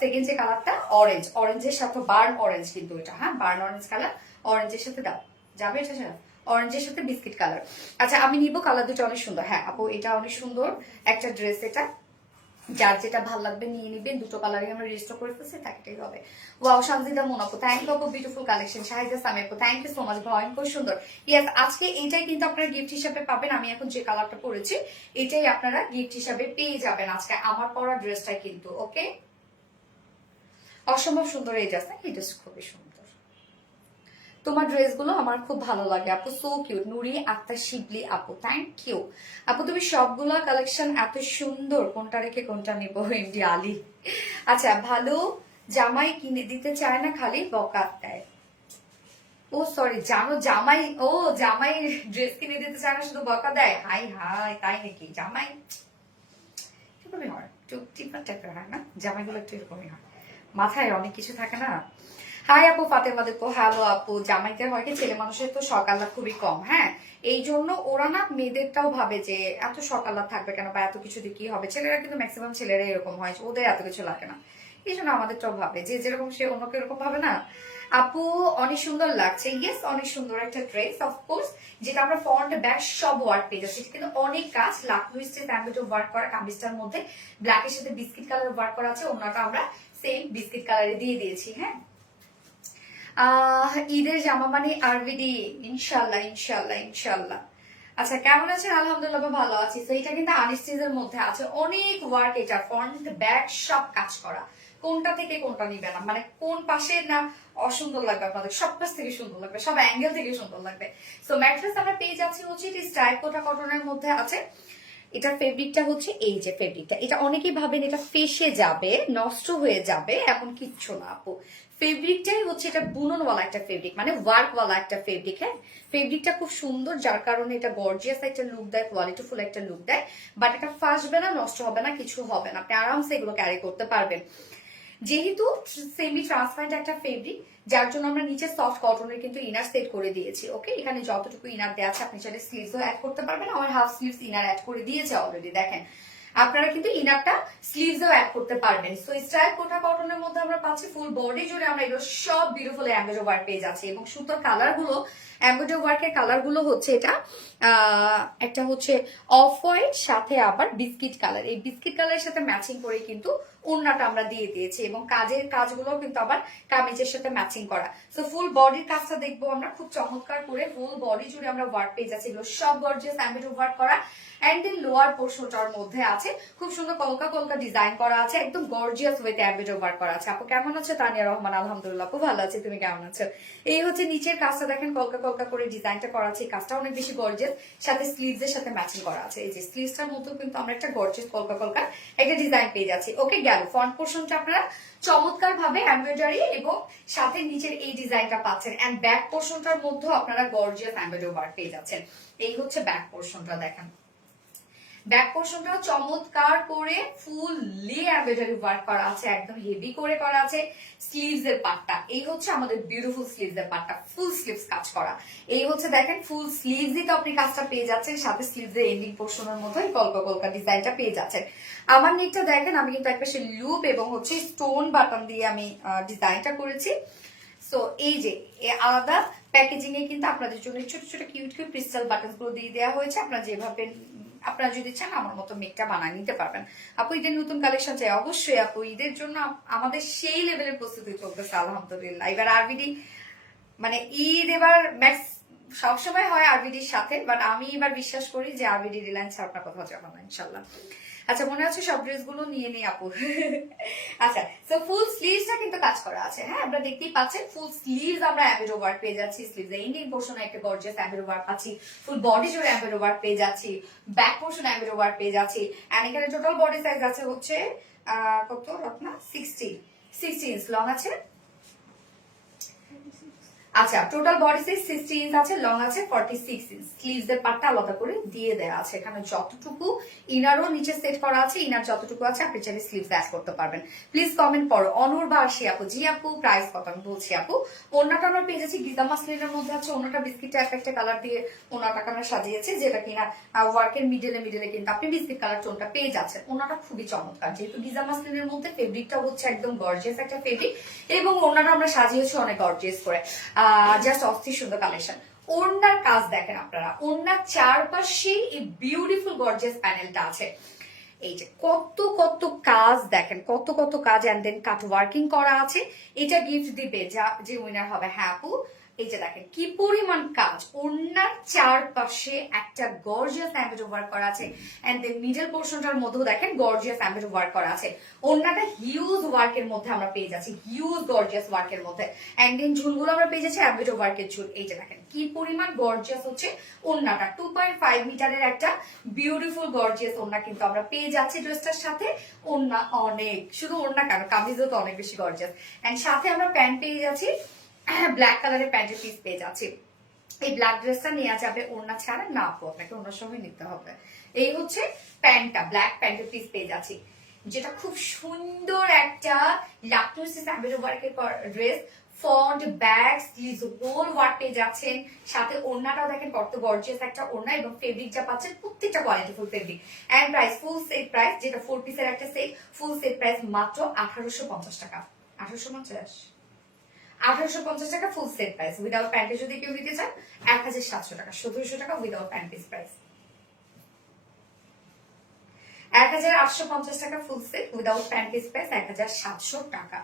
সেকেন্ড যে কালারটা অরেঞ্জ, অরেঞ্জের সাথে বার্ন অরেঞ্জ কিন্তু এটা, হ্যাঁ বার্ন অরেঞ্জ কালার, অরেঞ্জের সাথে দাও যাবে এটা সেটা, অরেঞ্জের সাথে বিস্কিট কালার। আচ্ছা আমি নিব, কালার দুটো অনেক সুন্দর। হ্যাঁ আপু এটা অনেক সুন্দর একটা ড্রেস, এটা যার যেটা ভালো লাগবে নিয়ে নিবেন। দুটো কালারই আমরা রেজিস্টার করে ফেলছি, একটাই হবে। ওয়াও সঞ্জিদা মোনাপু, থ্যাংক ইউ আপু, বিউটিফুল কালেকশন। শাহিদা সামেপু, থ্যাংক ইউ সো মাচ, ভয়ঙ্কর সুন্দর। ইয়েস আজকে এইটাই কিন্তু আপনারা গিফট হিসাবে পাবেন। আমি এখন যে কালারটা পরেছি এটাই আপনারা গিফট হিসাবে পেয়ে যাবেন আজকে আমার পরা ড্রেসটাই কিন্তু। ওকে অসম্ভব সুন্দর এই ড্রেস, এই ড্রেস খুবই সুন্দর। তোমার ড্রেসগুলো আমার খুব ভালো লাগে আপু, সো কিউট। নুরি আক্তার শিবলি আপু, থ্যাংক ইউ আপু। তুমি সবগুলো কালেকশন এত সুন্দর, কোনটা রেখে কোনটা নিব? এমডি আলী, আচ্ছা ভালো জামাই কিনে দিতে চায় না, খালি বকা দেয়। ও সরি, জানো জামাই, ও জামাই ড্রেস কিনে দিতে চায় না শুধু বকা দেয়? হাই হাই তাই নাকি? জামাই এরকমই হয়, একটু টিপা টাইপের হয় না জামাইগুলো, একটু এরকমই হয়, মাথায় অনেক কিছু থাকে না। হাই আপু ফাতেমা দেখো, হ্যালো আপু। জামাইদের হয় কি, ছেলে মানুষের তো সকালটা খুবই কম, হ্যাঁ এই জন্য ওরা না মেয়েদেরটাও ভাবে যে এত সকালটা থাকবে কেন, বা এত কিছু দিয়ে কি হবে। ছেলেরা কিন্তু ম্যাক্সিমাম ছেলেরা এরকম হয়, ওদের এত কিছু লাগে না, এই জন্য আমাদেরটাও ভাবে যে যেরকম সে অন্যকে এরকম ভাবে না। আপু অনেক সুন্দর লাগছে, ইয়েস অনেক সুন্দর একটা ড্রেস, অফকোর্স যেটা আমরা ফ্রন্ট ব্যাক সব ওয়ার্ক পেয়ে যাচ্ছি। কিন্তু অনেক কাজ, লাকনো স্টেপ এমব্রয়ডারি ওয়ার্ক করা, কামিজটার মধ্যে ব্ল্যাকের সাথে বিস্কিট কালার ওয়ার্ক করা আছে, অন্যটা আমরা সেম বিস্কিট কালারে দিয়ে দিয়েছি। হ্যাঁ ঈদের জামা মানে আরবিডি, ইনশাল্লাহ ইনশাল্লাহ ইনশাল্লাহ। আচ্ছা কেমন আছেন? আলহামদুলিল্লাহ ভালো আছি। তো এটা কিন্তু আনস্টিচের মধ্যে আছে, অনেক ওয়ার্ক, এটা ফ্রন্ট ব্যাক সব কাজ করা। কোনটা থেকে কোনটা নিবে না, মানে কোন পাশে না অসুন্দর লাগবে আপনাদের, সব পাশ থেকে সুন্দর লাগবে, সব অ্যাঙ্গেল থেকে সুন্দর লাগবে। সো ম্যাট্রেস আমরা পেয়ে যাচ্ছি হচ্ছে স্ট্রাইপ কোটা কটনের মধ্যে আছে। এটার ফেব্রিকটা হচ্ছে এই যে ফেব্রিকটা, এটা অনেকেই ভাবেন এটা ফেসে যাবে, নষ্ট হয়ে যাবে, এমন কিচ্ছু না আপু। ফেব্রিকটাই হচ্ছে এটা বুননওয়ালা একটা ফেব্রিক, মানে ওয়ার্কওয়ালা একটা ফেব্রিক। হ্যাঁ, ফেব্রিকটা খুব সুন্দর, যার কারণে এটা গর্জিয়াস একটা লুক দেয়, কোয়ালিটিফুল একটা লুক দেয়। বাট এটা ফাসবে না, নষ্ট হবে না, কিছু হবে না, আপনি আরামসে এগুলো ক্যারি করতে পারবেন। যেহেতু সেমি ট্রান্সপারেন্ট একটা ফেব্রিক, যার জন্য আমরা নিচে সফট কটনের কিন্তু ইনার সেট করে দিয়েছি। ওকে, এখানে যতটুকু ইনার দেওয়া আছে আপনি চাইলে স্লিভসও অ্যাড করতে পারবেন। আমার হাফ স্লিভস ইনার অ্যাড করে দিয়েছে অলরেডি, দেখেন। আপনারা কিন্তু ইনারটা স্লিভসও অ্যাড করতে পারবেন। সো স্ট্রাইপ কোটা কটনের মধ্যে আমরা পাচ্ছি ফুল বডি জুড়ে আমরা এগুলো সব বিউটিফুল এমব্রয়ডারি ওয়ার্ক পেয়ে যাচ্ছি। এবং সুতোর কালার গুলো, এমব্রয়ডারি ওয়ার্কের কালার গুলো হচ্ছে এটা একটা হচ্ছে অফ হোয়াইট, সাথে আবার বিস্কিট কালার। এই বিস্কিট কালারের সাথে ম্যাচিং করে কিন্তু ওড়নাটা আমরা দিয়ে দিয়েছি, এবং কাজের কাজগুলো কিন্তু আবার কামিজের সাথে ম্যাচিং করা। সো ফুল বডির কাজটা দেখবো আমরা খুব চমৎকার করে, ফুল বডি জুড়ে আমরা ওয়ার্ক পেয়ে যাচ্ছি, এগুলো সব গর্জিয়াস এমব্রয়ডারি ওয়ার্ক করা। এন্ড দেন লোয়ার পোর্শনটার মধ্যে আছে খুব সুন্দর কলকা কলকা ডিজাইন করা আছে, একদম গর্জিয়াস ওয়েতে এমব্রয়ডারি ওয়ার্ক করা আছে। আপু কেমন আছে? তানিয়া রহমান, আলহামদুলিল্লাহ আপু ভালো আছে, তুমি কেমন আছো? এই হচ্ছে নিচের কাজটা দেখেন, কলকা কলকা করে ডিজাইনটা করা আছে, এই কাজটা অনেক বেশি গর্জিয়াস, সাথে স্লিভস এর সাথে ম্যাচিং করা আছে। এই যে স্লিভসটার মতো কিন্তু আমরা একটা গর্জিয়াস কলকা কলকা একটা ডিজাইন পেয়ে যাচ্ছি। ওকে, গেল ফ্রন্ট পোর্শনটা আপনারা চমৎকার ভাবে এমব্রয়ডারি এবং সাথে নিচের এই ডিজাইনটা পাচ্ছেন। এন্ড ব্যাক পোর্শনটার মধ্যেও আপনারা গর্জিয়াস এমব্রয়ডারি ওয়ার্ক পেয়ে যাচ্ছেন। এই হচ্ছে ব্যাক পোর্শনটা, দেখেন ব্যাক পোর্শনটা চমৎকার করে ফুললি এমব্রয়ডারি ওয়ার্ক করা আছে, একদম হেভি করে করা আছে। স্লিভস এর পার্টটা এই হচ্ছে আমাদের বিউটিফুল স্লিভস এর পার্টটা, ফুল স্লিভস কাজ করা। এই হচ্ছে দেখেন ফুল স্লিভসই তো আপনি কাজটা পেয়ে যাচ্ছেন, সাথে স্লিভস এর এন্ডিং পোর্শনের মধ্যে কলকা কলকা ডিজাইনটা পেয়ে যাচ্ছেন। আমার নেকটা দেখেন, আমি কিন্তু একপাশে লুপ এবং হচ্ছে স্টোন বাটন দিয়ে আমি ডিজাইনটা করেছি। সো এই যে আলাদা প্যাকেজিং এ কিন্তু আপনাদের জন্য ছোট ছোট কিউট কিউট ক্রিস্টাল বাটন গুলো দিয়ে দেওয়া হয়েছে। আপনারা যেভাবে আপনারা যদি চান আমার মতো মেকটা বানিয়ে নিতে পারবেন। আপু ঈদের নতুন কালেকশন চাই? অবশ্যই আপু, ঈদের জন্য আমাদের সেই লেভেলের প্রস্তুতি চলতেছে আলহামদুলিল্লাহ। এবার আরবিডি মানে ঈদ এবার ম্যাক্স সবসময় হয় আরবিডির সাথে, বাট আমি এবার বিশ্বাস করি যে আরবিডি রিলায়েন্স ছাড়া আপনার কোথাও যাবো না ইনশাল্লাহ। আচ্ছা, মনে আছে সব ড্রেসগুলো নিয়ে নেই আপু। আচ্ছা, সো ফুল স্লিভসটা কিন্তু কাজ করা আছে। হ্যাঁ, আমরা দেখতেই পাচ্ছেন ফুল স্লিভস আমরা এমব্রয়ডারি ওয়ার্ক পেয়ে যাচ্ছি, স্লিভস এর এন্ডিং পোরশনে একটা গর্জিয়াস এমব্রয়ডারি ওয়ার্ক পাচ্ছি, ফুল বডি জুড়ে এমব্রয়ডারি ওয়ার্ক পেয়ে যাচ্ছি, ব্যাক পোরশন এমব্রয়ডারি ওয়ার্ক পেয়ে যাচ্ছি। এন্ড এখানে টোটাল বডি সাইজ আছে হচ্ছে কত রত্না, 60 ইঞ্চ লং আছে। আচ্ছা, টোটাল বডি সাইজ 60 ইঞ্চ আছে, লং আছে 46 ইঞ্চ। স্লিভস এর পার্টটা আলাদা করে দিয়ে দেওয়া আছে। এখানে যতটুকু ইনারও নিচে সেট করা আছে, ইনার যতটুকু আছে আপনি চাইলে স্লিভস অ্যাড করতে পারবেন। প্লিজ কমেন্ট করো। অনূর বা আশি আপু, জি আপু প্রাইস কত? আমি বলছি আপু, ওড়নাটা আমরা পেয়ে যাচ্ছি গিজা মাসলিনের মধ্যে আছে। ওড়নাটা বিস্কিট টাইপ একটা কালার দিয়ে ওড়নাটাকে আমরা সাজিয়েছি, যেটা কিনা ওয়ার্কের মিডলে কিন্তু আপনি বিস্কিট কালার টোনটা পেয়ে যাচ্ছেন। ওড়নাটা খুবই চমৎকার, যেহেতু গিজা মাসলিনের মধ্যে ফেব্রিকটা হচ্ছে একদম গর্জিয়াস একটা ফেব্রিক, এবং ওড়নাটা আমরা সাজিয়েছি অনেক গর্জিয়াস করে, জাস্ট অস্থির সুন্দর কালেকশন। ওড়নার কাজ দেখেন আপনারা, ওড়নার চারপাশে এই বিউটিফুল গর্জিয়াস প্যানেলটা আছে। এই যে কত কত কাজ দেখেন, কত কত কাজ, এন্ড দেন কাট ওয়ার্কিং করা আছে। এটা গিফট দিবে যে উইনার হবে। হ্যাঁ আপু, এই যে দেখেন কি পরিমাণ কাজ, ওড়নার চারপাশে একটা গর্জিয়াস এমব্রয়ডারি ওয়ার্ক করা আছে, এন্ড দেন মিডল পোর্শনটার মধ্যেও দেখেন গর্জিয়াস এমব্রয়ডারি ওয়ার্ক করা আছে। ওড়নাটা হিউজ ওয়ার্কের মধ্যে আমরা পেয়ে যাচ্ছি, হিউজ গর্জিয়াস ওয়ার্কের মধ্যে। এন্ড দেন ঝুলগুলো আমরা পেয়ে যাচ্ছি এমব্রয়ডারি ওয়ার্কের ঝুল। এই যে দেখেন কি পরিমাণ গর্জিয়াস হচ্ছে ওড়নাটা, 2.5 মিটারের একটা বিউটিফুল গর্জিয়াস ওড়না কিন্তু আমরা পেয়ে যাচ্ছি ড্রেসটার সাথে। ওড়না অনেক, শুধু ওড়না কেন, কামিজও তো অনেক বেশি গর্জিয়াস। এন্ড সাথে আমরা প্যান্ট পেয়ে যাচ্ছি, ব্ল্যাক কালারের প্যান্টের পিস পেয়ে যাচ্ছি। এই ব্ল্যাক ড্রেসটা নেওয়া যাবে ওড়না ছাড়া না আপু, আপনাকে ওড়নার সঙ্গে নিতে হবে। এই হচ্ছে প্যান্টটা, ব্ল্যাক প্যান্টের পিস পেয়ে যাচ্ছি, যেটা খুব সুন্দর একটা লাকনোসিস এমব্রয়ডারি ওয়ার্কের dress. Front back sleeves whole work পেয়ে যাচ্ছেন, সাথে ওড়নাটাও দেখেন কত গর্জিয়াস একটা ওড়না, এবং ফেব্রিক যা পাচ্ছেন প্রত্যেকটা qualityful fabric. And price full set price, যেটা 4 পিসের একটা সেট, ফুল সেট প্রাইস মাত্র 1850 টাকা। 1850 টাকা ফুল সেট প্রাইস। উইদাউট প্যান্টে যদি কেউ নিতে চান 1700 টাকা, 1700 টাকা উইদাউট প্যান্ট পিস প্রাইস। 1850 টাকা full set without pant piece price 1700 টাকা।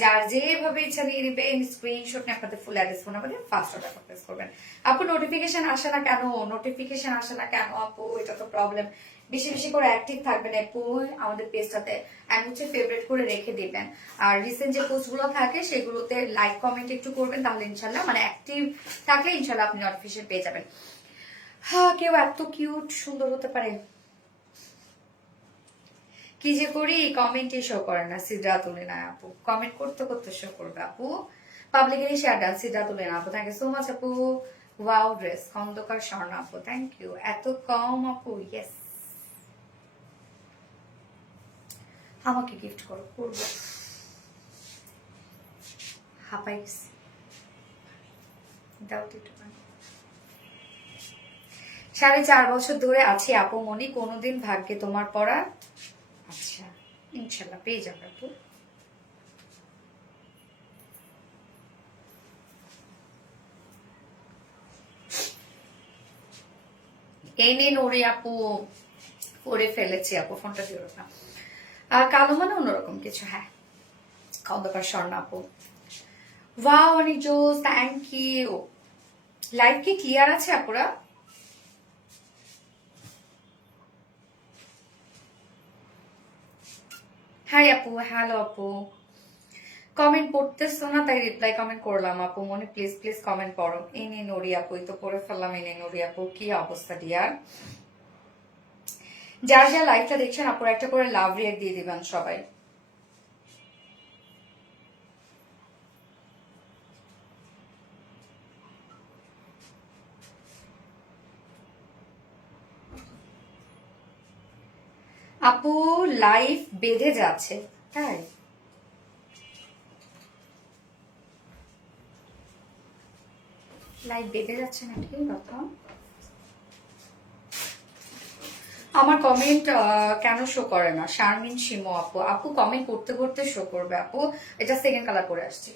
যার যেভাবে ইচ্ছা নিয়ে নেবেন, স্ক্রিনশট নিয়ে আপনাদের ফুল অ্যাড্রেস ফোন নাম্বারে 500 টাকা প্রেস করবেন। আপু নোটিফিকেশন আসে না কেন? নোটিফিকেশন আসে না কেন আপু? এটা তো প্রবলেম। বেশি বেশি করে অ্যাক্টিভ থাকবেন আপু আমাদের পেজটাতে, এন্ড হচ্ছে ফেভারিট করে রেখে দিবেন। আর রিসেন্ট যে পোস্টগুলো থাকে সেগুলোতে লাইক কমেন্ট একটু করবেন, তাহলে ইনশাল্লাহ মানে অ্যাক্টিভ থাকলে ইনশাল্লাহ আপনি নোটিফিকেশন পেয়ে যাবেন। হ্যাঁ, কেউ এত কিউট সুন্দর হতে পারে? কি যে করি, কমেন্টই শো করে না, সিদ্রা তুলে না আপু। কমেন্ট করতে করতে শো করবে আপু। পাবলিকেরই শেয়ার ডান, সিদ্রা তুলে না আপু। থ্যাংক ইউ সো মাচ আপু। ওয়াও ড্রেস, খন্দকার স্বর্ণা আপু, থ্যাংক ইউ। এত কম আপু, ইয়েস। আমাকে গিফট করো, করবো। হাঁপাইস দাও একটু। 4.5 বছর ধরে আছি আপু মনি, কোনোদিন ভাগ্যে তোমার পড়া। আচ্ছা, ইনশাল্লাহ পেয়ে যাবে আপু। এই নিন ওরে আপু, পরে ফেলেছি আপু, ফোনটা দিও না। কালো মানে অন্যরকম কিছু, হ্যাঁ। খন্দকার স্বর্ণা আপু, ওয়াও অনেক জোস, থ্যাংক ইউ। লাইভ কি ক্লিয়ার আছে আপুরা? হাই আপু, হ্যালো আপু। কমেন্ট পড়তেছো না তাই রিপ্লাই কমেন্ট করলাম আপু। মনে প্লিজ প্লিজ কমেন্ট পড়ো। এনে নড়ি আপু, তো পড়ে ফেললাম। এনে নড়ি আপু, কি অবস্থা ডিয়ার? যারা যারা লাইভটা দেখছেন আপুরা একটা করে লাভ রিয়েক্ট দিয়ে দিবেন সবাই। আপু লাইভ বেঁধে যাচ্ছে, তাই লাইভ বেঁধে যাচ্ছে না, ঠিক কথা। আমার কমেন্ট কেন শো করে না? শারমিন শিমো আপু, আপু কমেন্ট করতে করতে শো করবে আপু। এটা সেকেন্ড কালার করে আসছে।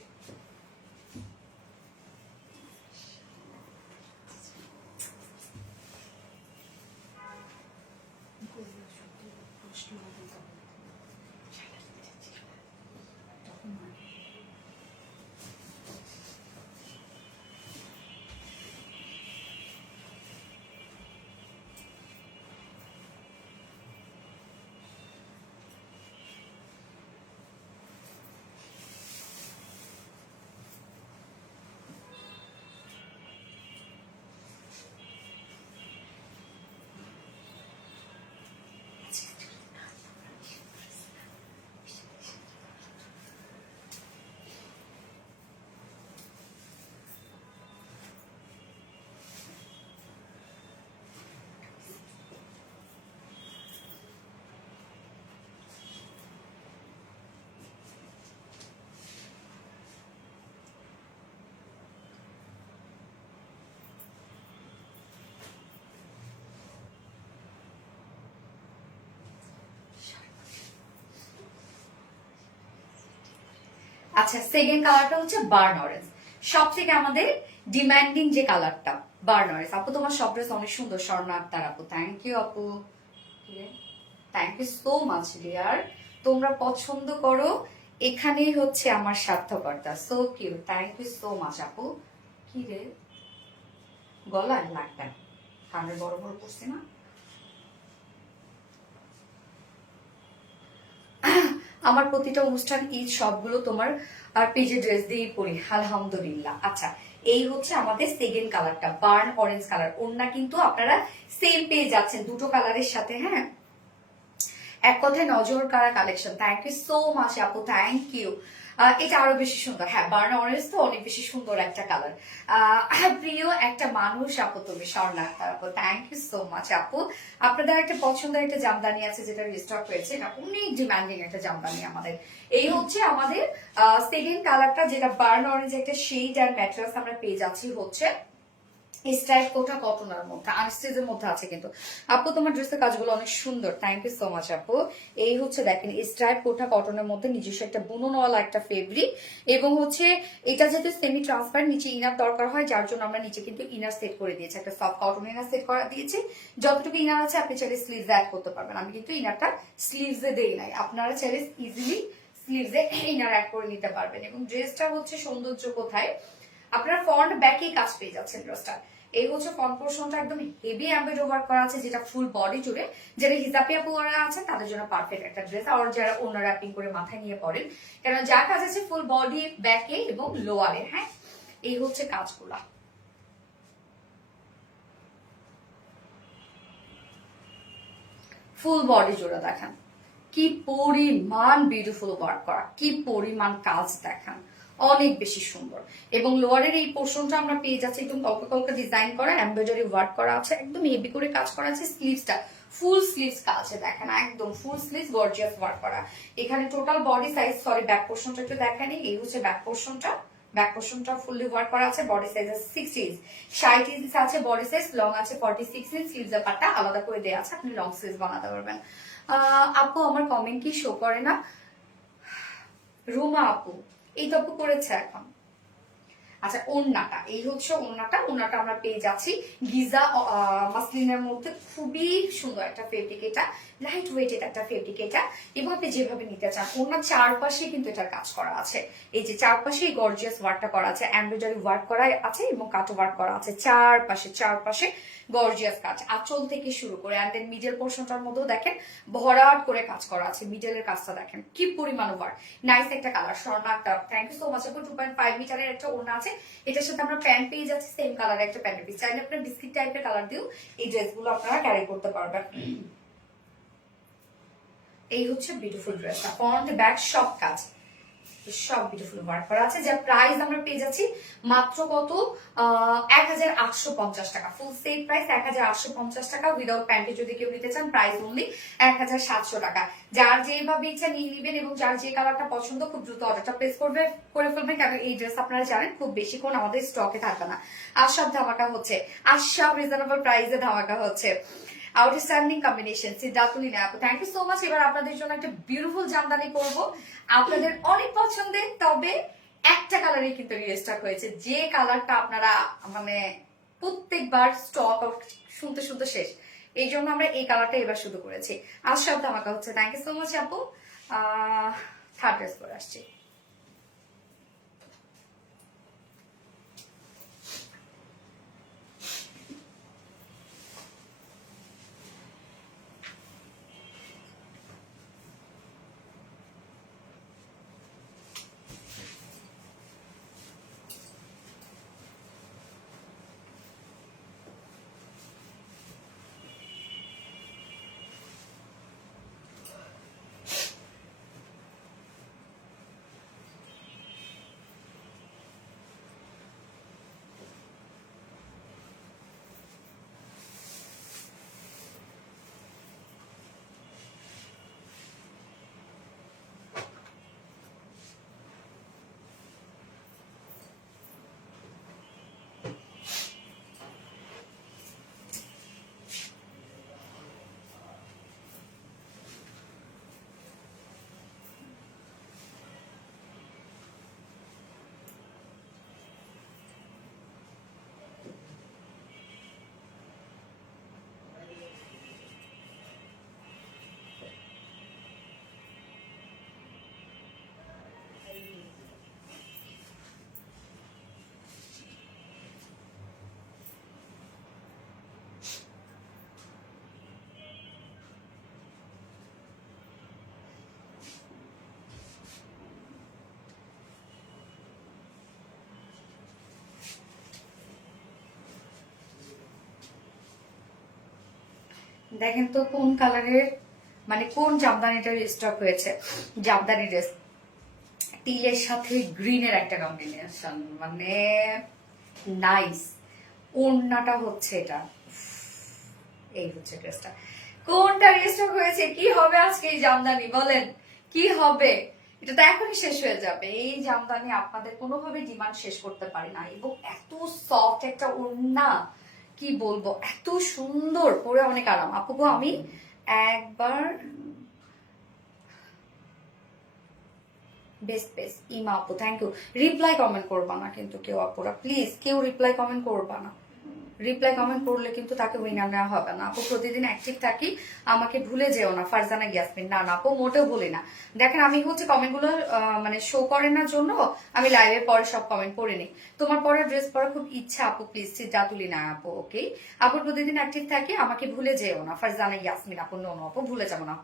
আচ্ছা, সেকেন্ড কালারটা হচ্ছে বার্ন অরেঞ্জ, সব থেকে আমাদের ডিমান্ডিং যে কালারটা, বার্ন অরেঞ্জ। আপু তোমার সব ড্রেস অনেক সুন্দর, স্বর্ণ আক্তার আপু, থ্যাংক ইউ আপু। Thank you so much dear. তোমরা পছন্দ করো, এখানেই হচ্ছে আমার সার্থকতা। So cute, thank you so much আপু। কি রে, গলায় লাগবে, কানের বড় বড় করছে না। আমার প্রতিটা অনুষ্ঠান, ঈদ, সবগুলো তোমার আর পেজে ড্রেস দিয়েই পরি, আলহামদুলিল্লাহ। আচ্ছা, এই হচ্ছে আমাদের সেকেন্ড কালারটা, বার্ন অরেঞ্জ কালার। ওড়না কিন্তু আপনারা সেম পেয়ে যাচ্ছেন দুটো কালারের সাথে, হ্যাঁ। এক কথায় নজর কারা collection. Thank you so much আপু, থ্যাংক ইউ। এটা আরো বেশি সুন্দর, হ্যাঁ। বার্ন অরেঞ্জ তো অনেক বেশি সুন্দর একটা কালার। প্রিয় একটা মানুষ আপু তুমি, স্বর্ণা আপু, থ্যাংক ইউ সো মাচ আপু। আপনাদের একটা পছন্দের একটা জামদানি আছে যেটা রিস্টক হয়েছে, এটা অনেক ডিমান্ডিং একটা জামদানি আমাদের। এই হচ্ছে আমাদের সেকেন্ড কালারটা, যেটা বার্ন অরেঞ্জ একটা শেড অ্যান্ড ম্যাটেরিয়ালস আমরা পেয়ে যাচ্ছি হচ্ছে স্ট্রাইপ কোটা কটনের মধ্যে, আনস্টিচের মধ্যে আছে কিন্তু। আপু তোমার ড্রেসের কাজগুলো অনেক সুন্দর, থ্যাংক ইউ সো মাচ আপু। এই হচ্ছে দেখেন স্ট্রাইপ কোটা কটনের মধ্যে নিজস্ব একটা বুননওয়ালা একটা ফেব্রিক, এবং হচ্ছে এটা যেহেতু সেমি ট্রান্সপারেন্ট, নিচে ইনার দরকার হয়, যার জন্য আমরা নিচে কিন্তু ইনার সেট করে দিয়েছি, একটা সফট কটন ইনার সেট করা দিয়েছি। যতটুকু ইনার আছে আপনি চাইলে স্লিভস অ্যাড করতে পারবেন। আমি কিন্তু ইনারটা স্লিভসে দেই নাই, আপনারা চাইলে ইজিলি স্লিভসে ইনার অ্যাড করে নিতে পারবেন। এবং ড্রেসটা হচ্ছে সৌন্দর্য কোথায়, আপনারা ফ্রন্ট ব্যাকে কাজ পেয়ে যাচ্ছেন ড্রেসটা। এই হচ্ছে ফ্রন্ট পোর্শনটা একদম হেভি এমব্রয়ডারি ওয়ার্ক করা আছে, যেটা ফুল বডি জুড়ে, যারা হিজাবিয়া পরা আছেন তাদের জন্য পারফেক্ট একটা ড্রেস। আর যারা অন্য র্যাপিং করে মাথায় নিয়ে পড়েন, কেন যা কাজ আছে ফুল বডি, ব্যাকে এবং লোয়ারে, হ্যাঁ। এই হচ্ছে কাজগুলা। ফুল বডি জোড়া দেখান, কি পরিমাণ বিউটিফুল ওয়ার্ক করা, কি পরিমাণ কাজ দেখান, অনেক বেশি সুন্দর। এবং লোয়ারের এই পোর্শনটা আমরা পেয়ে যাচ্ছি একদম কলকা কলকা ডিজাইন করা, এমব্রয়ডারি ওয়ার্ক করা আছে, একদম হেভি করে কাজ করা আছে। স্লিভসটা ফুল স্লিভস কাছে দেখেন, একদম ফুল স্লিভস গর্জিয়াস ওয়ার্ক করা। এখানে total body size, sorry back পোর্শনটা একটু দেখানি, এই হচ্ছে ব্যাক পোর্শনটা। ব্যাক পোর্শনটা ফুললি ওয়ার্ক করা আছে। বডি সাইজ আছে 60 ইঞ্চ, 60 ইঞ্চ আছে বডি সাইজ, লং আছে 46 ইঞ্চ। স্লিভসের পাটটা আলাদা করে দেওয়া আছে, আপনি লং স্লিভস বানাতে পারবেন। আপু আমার কমেন্ট কি শো করে না? রুমা আপু, এই তো আপু করেছে এখন। আচ্ছা, ওড়নাটা, এই হচ্ছে ওড়নাটা। ওড়নাটা আমরা পেয়ে যাচ্ছি গিজা মাসলিনের মধ্যে, খুবই সুন্দর একটা ফেব্রিক, এটা লাইট ওয়েটেড একটা ফেব্রিক এটা। এবং আপনি যেভাবে নিতে চান, ওড়নার চারপাশে কিন্তু এটার কাজ করা আছে। এই যে চারপাশে এই গর্জিয়াস ওয়ার্কটা করা আছে, এমব্রয়ডারি ওয়ার্ক করা আছে এবং কাটো ওয়ার্ক করা আছে চারপাশে, চারপাশে গর্জিয়াস কাজ, আঁচল থেকে শুরু করে। অ্যান্ড দেন মিডল পোর্শনটার মধ্যেও দেখেন ভরাট করে কাজ করা আছে। মিডলের কাজটা দেখেন কি পরিমাণ ওয়ার্ক, নাইস একটা কালার, স্বর্ণা একটা। থ্যাংক ইউ সো মাচ আপু। 2.5 মিটারের একটা ওড়না আছে, এটার সাথে আমরা প্যান্ট পেয়ে যাচ্ছি সেম কালারের একটা প্যান্টের পিস। চাইলে আপনার বিস্কিট টাইপের কালার দিয়েও এই ড্রেসগুলো আপনারা ক্যারি করতে পারবেন। এই হচ্ছে বিউটিফুল ড্রেসটা, ফ্রন্ট ব্যাক সব কাজ, সব বিউটিফুল ওয়ার্ক করা আছে। যার প্রাইস আমরা পেয়ে যাচ্ছি মাত্র কত, 1850 টাকা। ফুল সেট প্রাইস 1850 টাকা। উইদাউট প্যান্টে যদি কেউ নিতে চান প্রাইস অনলি 1700 টাকা। যার যেভাবে ইচ্ছা নিয়ে নিবেন এবং যার যে কালারটা পছন্দ খুব দ্রুত অর্ডারটা প্লেস করে ফেলবেন, কারণ এই ড্রেস আপনারা জানেন খুব বেশিক্ষণ আমাদের স্টকে থাকবে না। আর সব ধামাকা হচ্ছে, আর সব রিজনেবল প্রাইসে ধামাকা হচ্ছে। আউটস্ট্যান্ডিং কম্বিনেশন সিদ্ধাতুলিনা আপু, থ্যাংক ইউ সো মাচ। এবার আপনাদের জন্য একটা বিউটিফুল জামদানি করব, আপনাদের অনেক পছন্দের। তবে একটা কালারই কিন্তু রিস্টক হয়েছে, যে কালারটা আপনারা মানে প্রত্যেকবার স্টক শুনতে শুনতে শেষ, এই জন্য আমরা এই কালারটা এবার শুরু করেছি। আর সব ধামাকা হচ্ছে। থ্যাংক ইউ সো মাচ আপু। থার্ড ড্রেস করে আসছি। দেখেন তো কোন কালারের, মানে কোন জামদানিটার স্টক হয়েছে। জামদানি ড্রেস, টিলের সাথে গ্রিনের একটা কম্বিনেশন, মানে নাইস। ওড়নাটা হচ্ছে এটা, এই হচ্ছে ড্রেসটা। কোনটা রিস্টক হয়েছে, কি হবে আজকে এই জামদানি বলেন, কি হবে? এটা তো এখনই শেষ হয়ে যাবে। এই জামদানি আপনাদের কোনোভাবে ডিমান্ড শেষ করতে পারি না। এবং এত সফট একটা ওড়না, কি বলবো, এত সুন্দর, পরে অনেক আরাম। আপুগো আমি একবার বেস্ট বেস্ট ইমা আপু, থ্যাংক ইউ। রিপ্লাই কমেন্ট করবা না কিন্তু কেউ আপুরা, প্লিজ কেউ রিপ্লাই কমেন্ট করবা না। রিপ্লাই কমেন্ট করলে কিন্তু তাকে উইনার নেওয়া হবে না। আপু প্রতিদিন অ্যাক্টিভ থাকি, আমাকে ভুলে যেও না। ফারজানা ইয়াসমিন, না না আপু মোটেও ভুলি না। দেখেন আমি হচ্ছে কমেন্টগুলো মানে শো করেন না জন্য আমি লাইভের পরে সব কমেন্ট পড়ে নিই। তোমার পরে ড্রেস পরা খুব ইচ্ছা আপু, প্লিজ সিদ্ধা তুলি না আপু। ওকে আপু প্রতিদিন অ্যাক্টিভ থাকি, আমাকে ভুলে যেও না। ফারজানা ইয়াসমিন আপু, নো নো আপু ভুলে যাবো না।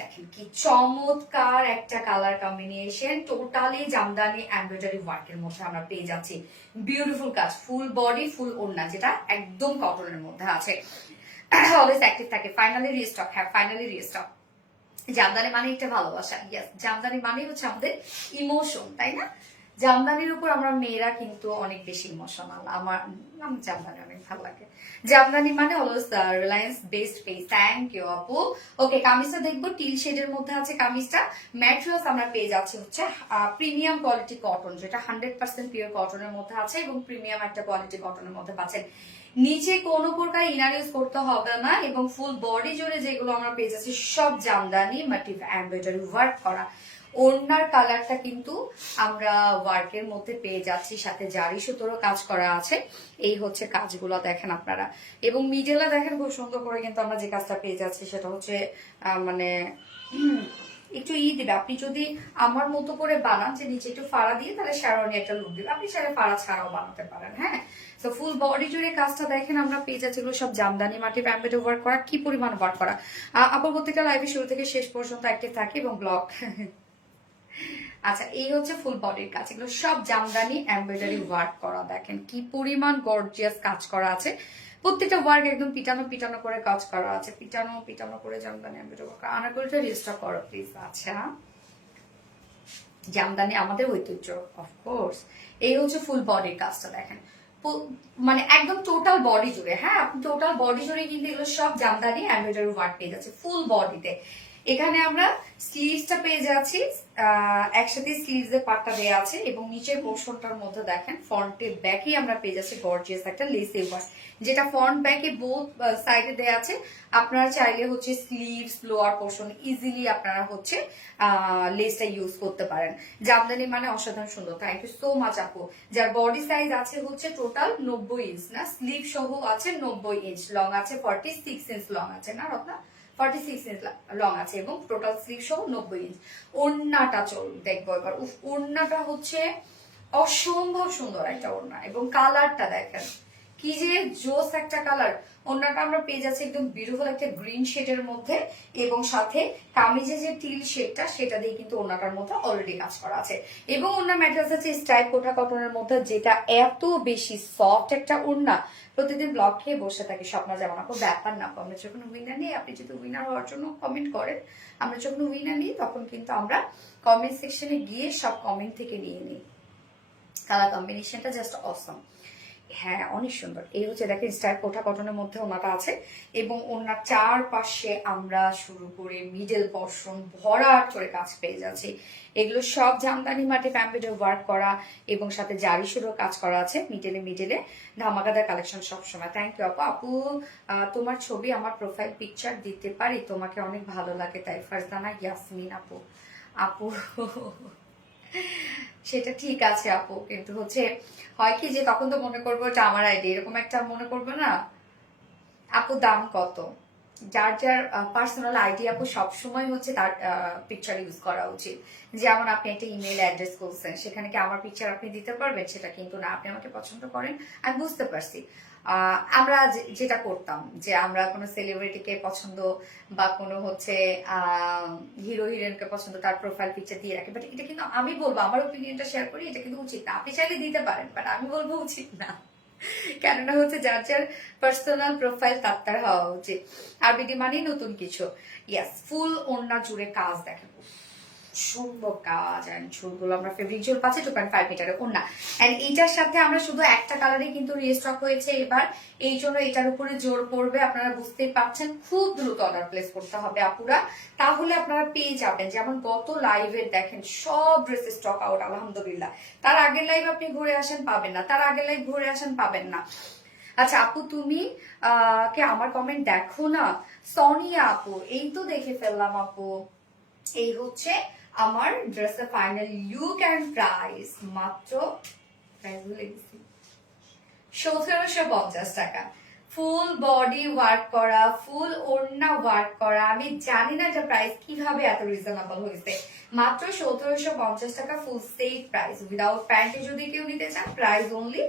দেখেন কি চমৎকার একটা colour combination, totally Jamdani embroidery ওয়ার্কের মধ্যে আমরা পেয়ে যাচ্ছি। বিউটিফুল কাজ, ফুল বডি ফুল ওড়না, যেটা একদম কটনের মধ্যে আছে। অলওয়েজ অ্যাক্টিভ থাকে। ফাইনালি রিস্টক, হ্যাঁ ফাইনালি রিস্টক। জামদানি মানে একটা ভালোবাসা, ইয়েস, জামদানি মানে হচ্ছে আমাদের ইমোশন, তাই না? জামদানির উপর আমরা মেয়েরা কিন্তু অনেক বেশি ইমোশনাল। আমার জামদানি অনেক ভালো লাগে। জামদানি মানে always reliance best page. Thank you আপু। ওকে, কামিজটা দেখবো, টিল শেডের মধ্যে আছে কামিজটা। ম্যাটেরিয়ালস আমরা পেয়ে যাচ্ছি হচ্ছে প্রিমিয়াম কোয়ালিটি কটন, যেটা 100% পিওর কটনের মধ্যে আছে এবং প্রিমিয়াম একটা কোয়ালিটি কটনের মধ্যে পাচ্ছেন। নিচে কোনো প্রকার ইনার ইউজ করতে হবে না এবং ফুল বডি জুড়ে যেগুলো আমরা পেয়ে যাচ্ছি সব জামদানি মোটিভ এমব্রয়ডারি ওয়ার্ক করা। ওড়নার কালারটা কিন্তু আমরা ওয়ার্কের মধ্যে পেয়ে যাচ্ছি, সাথে জারি সুতোরও কাজ করা আছে। এই হচ্ছে কাজগুলো দেখেন আপনারা, এবং মিডলে দেখেন খুব সুন্দর করে কিন্তু আমরা যে কাজটা পেয়ে যাচ্ছি সেটা হচ্ছে মানে একটু দিবে। আপনি যদি আমার মতো করে বানান যে নিচে একটু ফাড়া দিয়ে, তাহলে শ্যারোনি একটা লুক দিবে। আপনি চাইলে ফাড়া ছাড়াও বানাতে পারেন। হ্যাঁ, তো ফুল বডি জুড়ে কাজটা দেখেন আমরা পেয়ে যাচ্ছি সব জামদানি মাটি এমব্রয়ডারি ওয়ার্ক করা। কি পরিমাণ ওয়ার্ক করা! আবার প্রত্যেকটা লাইভে শুরু থেকে শেষ পর্যন্ত অ্যাক্টিভ থাকে এবং ব্লগ। আচ্ছা, এই হচ্ছে ফুল বডির কাজ, এগুলো সব জামদানি এমব্রয়ডারি ওয়ার্ক করা। দেখেন কি পরিমাণ গর্জিয়াস কাজ করা আছে। প্রত্যেকটা ওয়ার্ক একদম পিটানো পিটানো করে কাজ করা আছে, পিটানো পিটানো করে জামদানি এমব্রয়ডারি ওয়ার্ক। আনারকলিটা রেজিস্টার করো প্লিজ। আচ্ছা, জামদানি আমাদের ঐতিহ্য, অফকোর্স। এই হচ্ছে ফুল বডির কাজটা দেখেন, মানে একদম টোটাল বডি জুড়ে। হ্যাঁ, আপনি টোটাল বডি জুড়ে কিন্তু এগুলো সব জামদানি এমব্রয়ডারি ওয়ার্ক পেয়ে যাচ্ছে ফুল বডিতে। এখানে আমরা স্লিভসটা পেয়ে যাচ্ছি, একসাথে স্লিভস এর পাটটা দেওয়া আছে এবং নিচের পোর্শনটার মধ্যে দেখেন ফ্রন্টে ব্যাকে আমরা পেয়ে যাচ্ছি গর্জিয়াস একটা লেসে ওয়ার্ক, যেটা ফ্রন্ট ব্যাকে বোথ সাইডে দেওয়া আছে। আপনারা চাইলে হচ্ছে স্লিভস লোয়ার পোর্শন ইজিলি আপনারা হচ্ছে লেসটা ইউজ করতে পারেন। জামদানি মানে অসাধারণ সুন্দর। থ্যাংক ইউ সো মাচ আপু। যার বডি সাইজ আছে হচ্ছে টোটাল 90 ইঞ্চ, না স্লিভ সহ আছে 90 ইঞ্চ, লং আছে 46 ইঞ্চ লং আছে, না রত্না 46 ইঞ্চ লং আছে এবং টোটাল স্লিভ সহ 90 ইঞ্চ। ওড়নাটা দেখবো এবার। ওড়নাটা হচ্ছে অসম্ভব সুন্দর একটা ওড়না এবং কালারটা দেখেন কি যে জোস একটা কালার। ওড়নাটা আমরা পেয়ে যাচ্ছি একদম বিউটিফুল একটা গ্রিন শেডের মধ্যে এবং সাথে কামিজে যে টিল শেডটা সেটা দিয়ে কিন্তু ওড়নাটার মধ্যে অলরেডি কাজ করা আছে। এবং ওড়না ম্যাটেরিয়ালস আছে স্ট্রাইপ কোটা কটনের মধ্যে, যেটা এত বেশি সফট একটা ওড়না। প্রতিদিন ব্লগ খেয়ে বসে থাকি স্বপ্ন যেমন আপু, ব্যাপার না। আমরা যখন উইনার নিই, আপনি যদি উইনার হওয়ার জন্য কমেন্ট করেন, আমরা যখন উইনার নিই তখন কিন্তু আমরা কমেন্ট সেকশনে গিয়ে সব কমেন্ট থেকে নিয়ে নিই। কালার কম্বিনেশনটা জাস্ট অসম। হ্যাঁ, অনেক সুন্দর। এই হচ্ছে দেখেন স্টাইল কোটা কটনের মধ্যে ওনাটা আছে এবং ওনার চারপাশে আমরা শুরু করে মিডল পর্শন ভরাট করে কাজ পেয়ে যাচ্ছি। এগুলো সব জামদানি মাটি এমব্রয়ডারি ওয়ার্ক করা এবং সাথে জারি সুরো কাজ করা আছে। মিডলে মিডলে ধামাকাদার কালেকশন সবসময়। থ্যাংক ইউ আপু। আপু, তোমার ছবি আমার প্রোফাইল পিকচার দিতে পারি? তোমাকে অনেক ভালো লাগে তাই। ফারজানা ইয়াসমিন আপু। আপু সেটা ঠিক আছে আপু, কিন্তু হচ্ছে হয় কি যে তখন তো মনে করবো এটা আমার আইডি, এরকম একটা মনে করবো না। আপু দাম কত? যার যার পার্সোনাল আইডি আপু সবসময় হচ্ছে তার পিকচার ইউজ করা উচিত। যেমন আপনি একটা ইমেল অ্যাড্রেস করছেন, সেখানে কি আমার পিকচার আপনি দিতে পারবেন? সেটা কিন্তু না। আপনি আমাকে পছন্দ করেন, আমি বুঝতে পারছি। আমরা যেটা করতাম যে আমরা কোনো সেলিব্রিটিকে পছন্দ বা কোনো হচ্ছে হিরো হিরোইনকে পছন্দ, তার প্রোফাইল পিকচার দিয়ে রাখি। বাট এটা কিন্তু আমি বলবো, আমার ওপিনিয়নটা শেয়ার করি, এটা কিন্তু উচিত না। আপনি চাইলে দিতে পারেন, বাট আমি বলবো উচিত না। কেননা হচ্ছে যার যার পার্সোনাল প্রোফাইল তার হওয়া উচিত। আর বিডি মানেই নতুন কিছু। ইয়াস, ফুল ওড়না জুড়ে কাজ দেখেন, সুন্দর কাজ। এন্ড চুলগুলো আমরা ফেব্রিক ঝোল পাচ্ছি 2.5 মিটারের ওড়না। এন্ড এইটার সাথে আমরা শুধু একটা কালারে কিন্তু রিস্টক হয়েছে এবার, এই জন্য এটার উপরে জোর পড়বে। আপনারা বুঝতেই পারছেন, খুব দ্রুত অর্ডার প্লেস করতে হবে আপুরা, তাহলে আপনারা পেয়ে যাবেন। যেমন গত লাইভে দেখেন সব ড্রেস স্টক আউট আলহামদুলিল্লাহ। তার আগের লাইভ আপনি ঘুরে আসেন পাবেন না, তার আগের লাইভ ঘুরে আসেন পাবেন না। আচ্ছা আপু, তুমি কে আমার কমেন্ট দেখো না? সোনিয়া আপু, এই তো দেখে ফেললাম আপু। এই হচ্ছে আমার ড্রেসের ফাইনাল লুক এন্ড প্রাইস। মাত্র 1750 টাকা। ফুল বডি ওয়ার্ক করা, ফুল ওড়না ওয়ার্ক করা। আমি জানি না এটা প্রাইস কিভাবে এত রিজনেবল হয়েছে। মাত্র 1750 টাকা ফুল সেট প্রাইস। উইদাউট প্যান্টে যদি কেউ নিতে চান, প্রাইস অনলি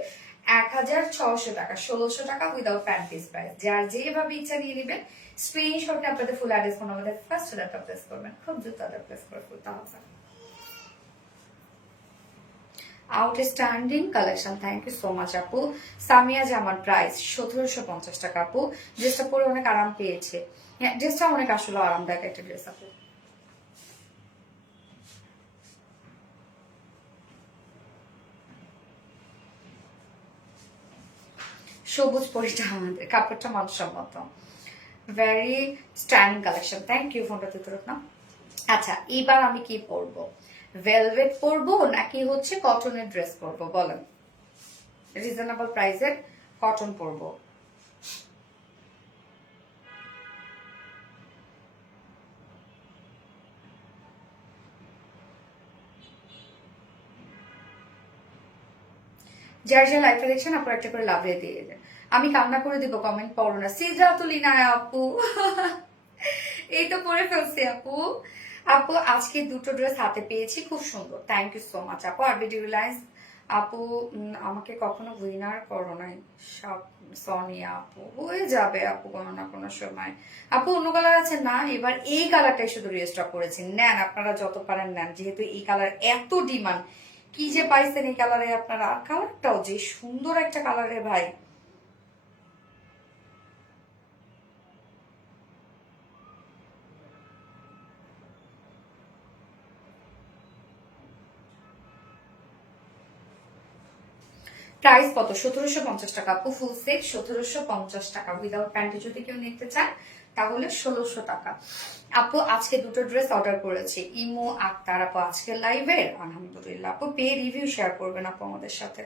1600 টাকা। 1600 টাকা উইদাউট প্যান্ট পিস প্রাইস। যার যেভাবে ইচ্ছা নিয়ে নেবেন। স্ক্রিনশটে আপনাদের ফুল অ্যাড্রেস ফোন আমাদের ফার্স্ট অর্ডারটা প্লেস করবেন, খুব দ্রুত অর্ডার প্লেস করে ফেলতে হবে। Outstanding collection. Thank you so much আপু। সামিয়া জামান প্রাইস 1750 টাকা আপু। ড্রেসটা পরে অনেক আরাম পেয়েছে। হ্যাঁ, ড্রেসটা অনেক আসলে আরামদায়ক একটা ড্রেস আপু। সবুজ পরিটা আমাদের, কাপড়টা মানসম্মত, very standing collection. Thank you ফোনটা তুই না। আচ্ছা এবার আমি কি পরবো, ভেলভেট পরবো নাকি হচ্ছে কটনের ড্রেস পরবো বলেন? রিজনেবল প্রাইসের কটন পরবো। যার যে লাইফে দেখছেন আপনার একটা করে লাভ দিয়ে দিয়ে দেন, আমি কান্না করে দিব কমেন্ট পড়ো না। সিজরাতুলিনা আপু এই তো পরে ফেলছি আপু। আপু আজকে দুটো ড্রেস হাতে পেয়েছি, খুব সুন্দর, থ্যাংক ইউ সো মাচ আপু। আরবি রিলায়েন্স আপু আমাকে কখনো উইনার করো নাই, সব সোনিয়া আপু হয়ে যাবে আপু কোনো না কোনো সময়। আপু অন্য কালার আছে না, এবার এই কালারটাই শুধু রিস্টক করেছি, নেন আপনারা যত পারেন নেন, যেহেতু এই কালার এত ডিমান্ড। কি যে পাইছেন এই কালারে আপনারা, কালারটাও যে সুন্দর একটা কালারে ভাই। প্রাইস কত? 1750 টাকা আপু, ফুল সেট 1750 টাকা, উইদাউট প্যান্টে যদি কেউ নিতে চান তাহলে 1600 টাকা। আপু আজকে দুটো ড্রেস অর্ডার করেছি, ইমো আক্তার আপু আজকে লাইভের আলহামদুলিল্লাহ। আপু পে রিভিউ শেয়ার করবেন আপু আমাদের সাথে,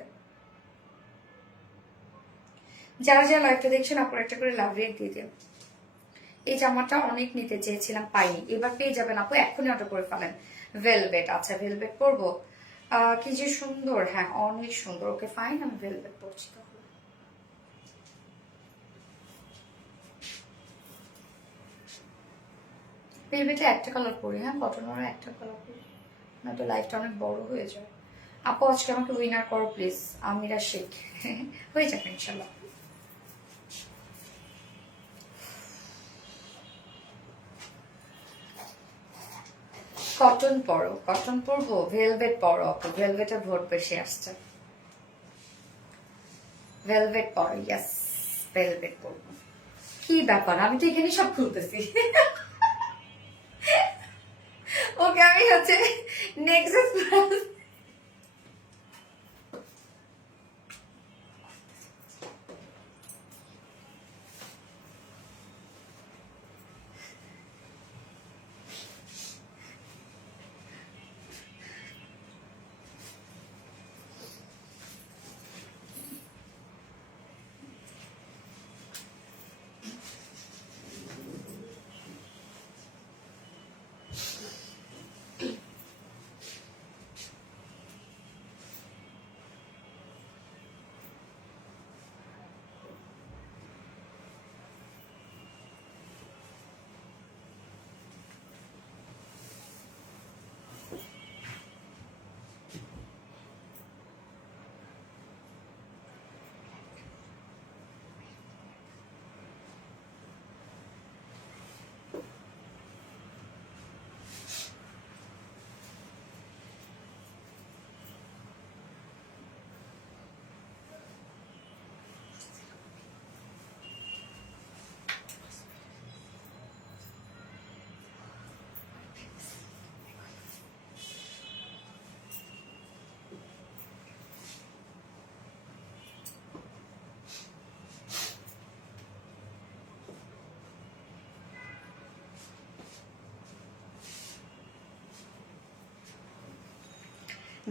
যারা যারা লাইভটা দেখছেন আপুর একটা করে লাভ রেট দিয়ে দিন। এই জামাটা অনেক নিতে চেয়েছিলাম পাইনি, এবার পেয়ে যাবেন আপু, এখনই অর্ডার করে ফেলেন। ভেলভেট, আচ্ছা ভেলভেট পরবো, কি যে সুন্দর, হ্যাঁ অনেক সুন্দর। ওকে ফাইন, আমি ভেলভেট পরছি তাহলে। ভেলভেটে একটা কালার পরি, হ্যাঁ কটনেরও একটা কালার পরি, না তো লাইফটা অনেক বড় হয়ে যায়। আপু আজকে আমাকে উইনার করো প্লিজ, আমিরা শেখ হয়ে যাবে ইনশাল্লাহ। কটন পরো, কটন পরবো, ভেলভেট পরো আপু, ভেলভেটের ভোট বেশি আসছে। ভেলভেট পরো, ইয়েস ভেলভেট পরবো। কি ব্যাপার, আমি তো এখানে সব খুলতেছি ওকে আমি হচ্ছে নেক্সট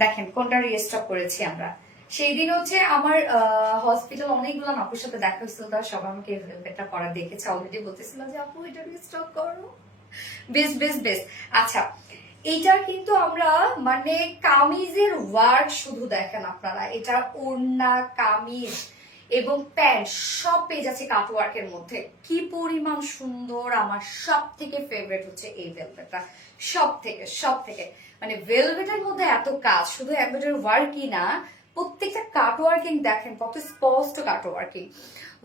দেখেন কোনটা রিস্টক করেছি আমরা। সেই দিন হচ্ছে আমার হসপিটাল অনেকগুলো আপুর সাথে দেখা হয়েছিল, তারা সবাই আমাকে ভেলভেটটা পরা দেখেছে, অলরেডি বলতেছিল যে আপু এটা রিস্টক করো, বেশ বেশ বেশ। আচ্ছা এইটা কিন্তু আমরা মানে কামিজের ওয়ার্ক শুধু দেখেন আপনারা, এটা ওড়না কামিজ এবং প্যান্ট সব পেয়ে যাচ্ছে কাটওয়ার্কের মধ্যে, কি পরিমাণ সুন্দর। আমার সব থেকে ফেভারিট হচ্ছে এই ভেলভেটটা, সব থেকে মানে ভেলভেটের মধ্যে এত কাজ, শুধু এমব্রয়ডারি ওয়ার্কই না, প্রত্যেকটা কাটওয়ার্কিং দেখেন কত স্পষ্ট কাটওয়ার্কিং।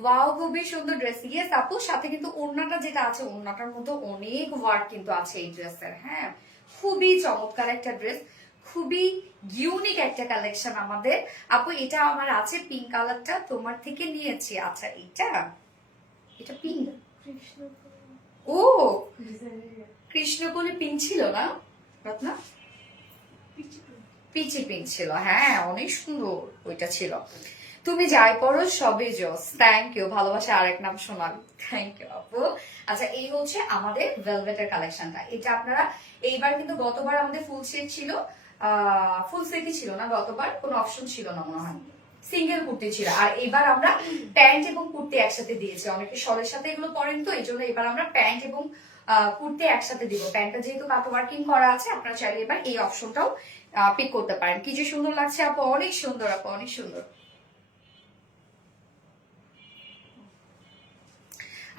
ওয়াও খুবই সুন্দর ড্রেস। ইয়েস আপু সাথে কিন্তু ওড়নাটা যেটা আছে, ওড়নাটার মধ্যে অনেক ওয়ার্ক কিন্তু আছে এই ড্রেসের, হ্যাঁ খুবই চমৎকার একটা ড্রেস, খুবই ইউনিক একটা কালেকশন আমাদের। আপু এটা আমার আছে পিঙ্ক কালারটা, তোমার থেকে নিয়েছি। আচ্ছা এটা এটা পিঙ্ক, ও কৃষ্ণকলি পিঙ্ক ছিল না রত্না, পিচি পিঙ্ক ছিল, হ্যাঁ অনেক সুন্দর ওইটা ছিল। তুমি যাই পড়ো সবই জোস। থ্যাংক ইউ, ভালোবাসা আরেক নাম সোনালি। থ্যাংক ইউ আপু। আচ্ছা, এই হচ্ছে আমাদের ভেলভেটের কালেকশনটা। এটা আপনারা এইবার কিন্তু গতবার আমাদের ফুল সেট ছিল, ফুল সেটই ছিল না, গতবার কোনো অপশন ছিল না মনে হয়, সিঙ্গেল কুর্তি ছিল। আর এবার আমরা প্যান্ট এবং কুর্তি একসাথে দিয়েছি। অনেকে শলের সাথে এগুলো পরেন, তো এই জন্য এবার আমরা প্যান্ট এবং কুর্তি একসাথে দিব। প্যান্টটা যেহেতু কাট ওয়ার্কিং করা আছে, আপনারা চাইলে এবার এই অপশনটাও পিক করতে পারেন। কি যে সুন্দর লাগছে আপু, অনেক সুন্দর আপু, অনেক সুন্দর।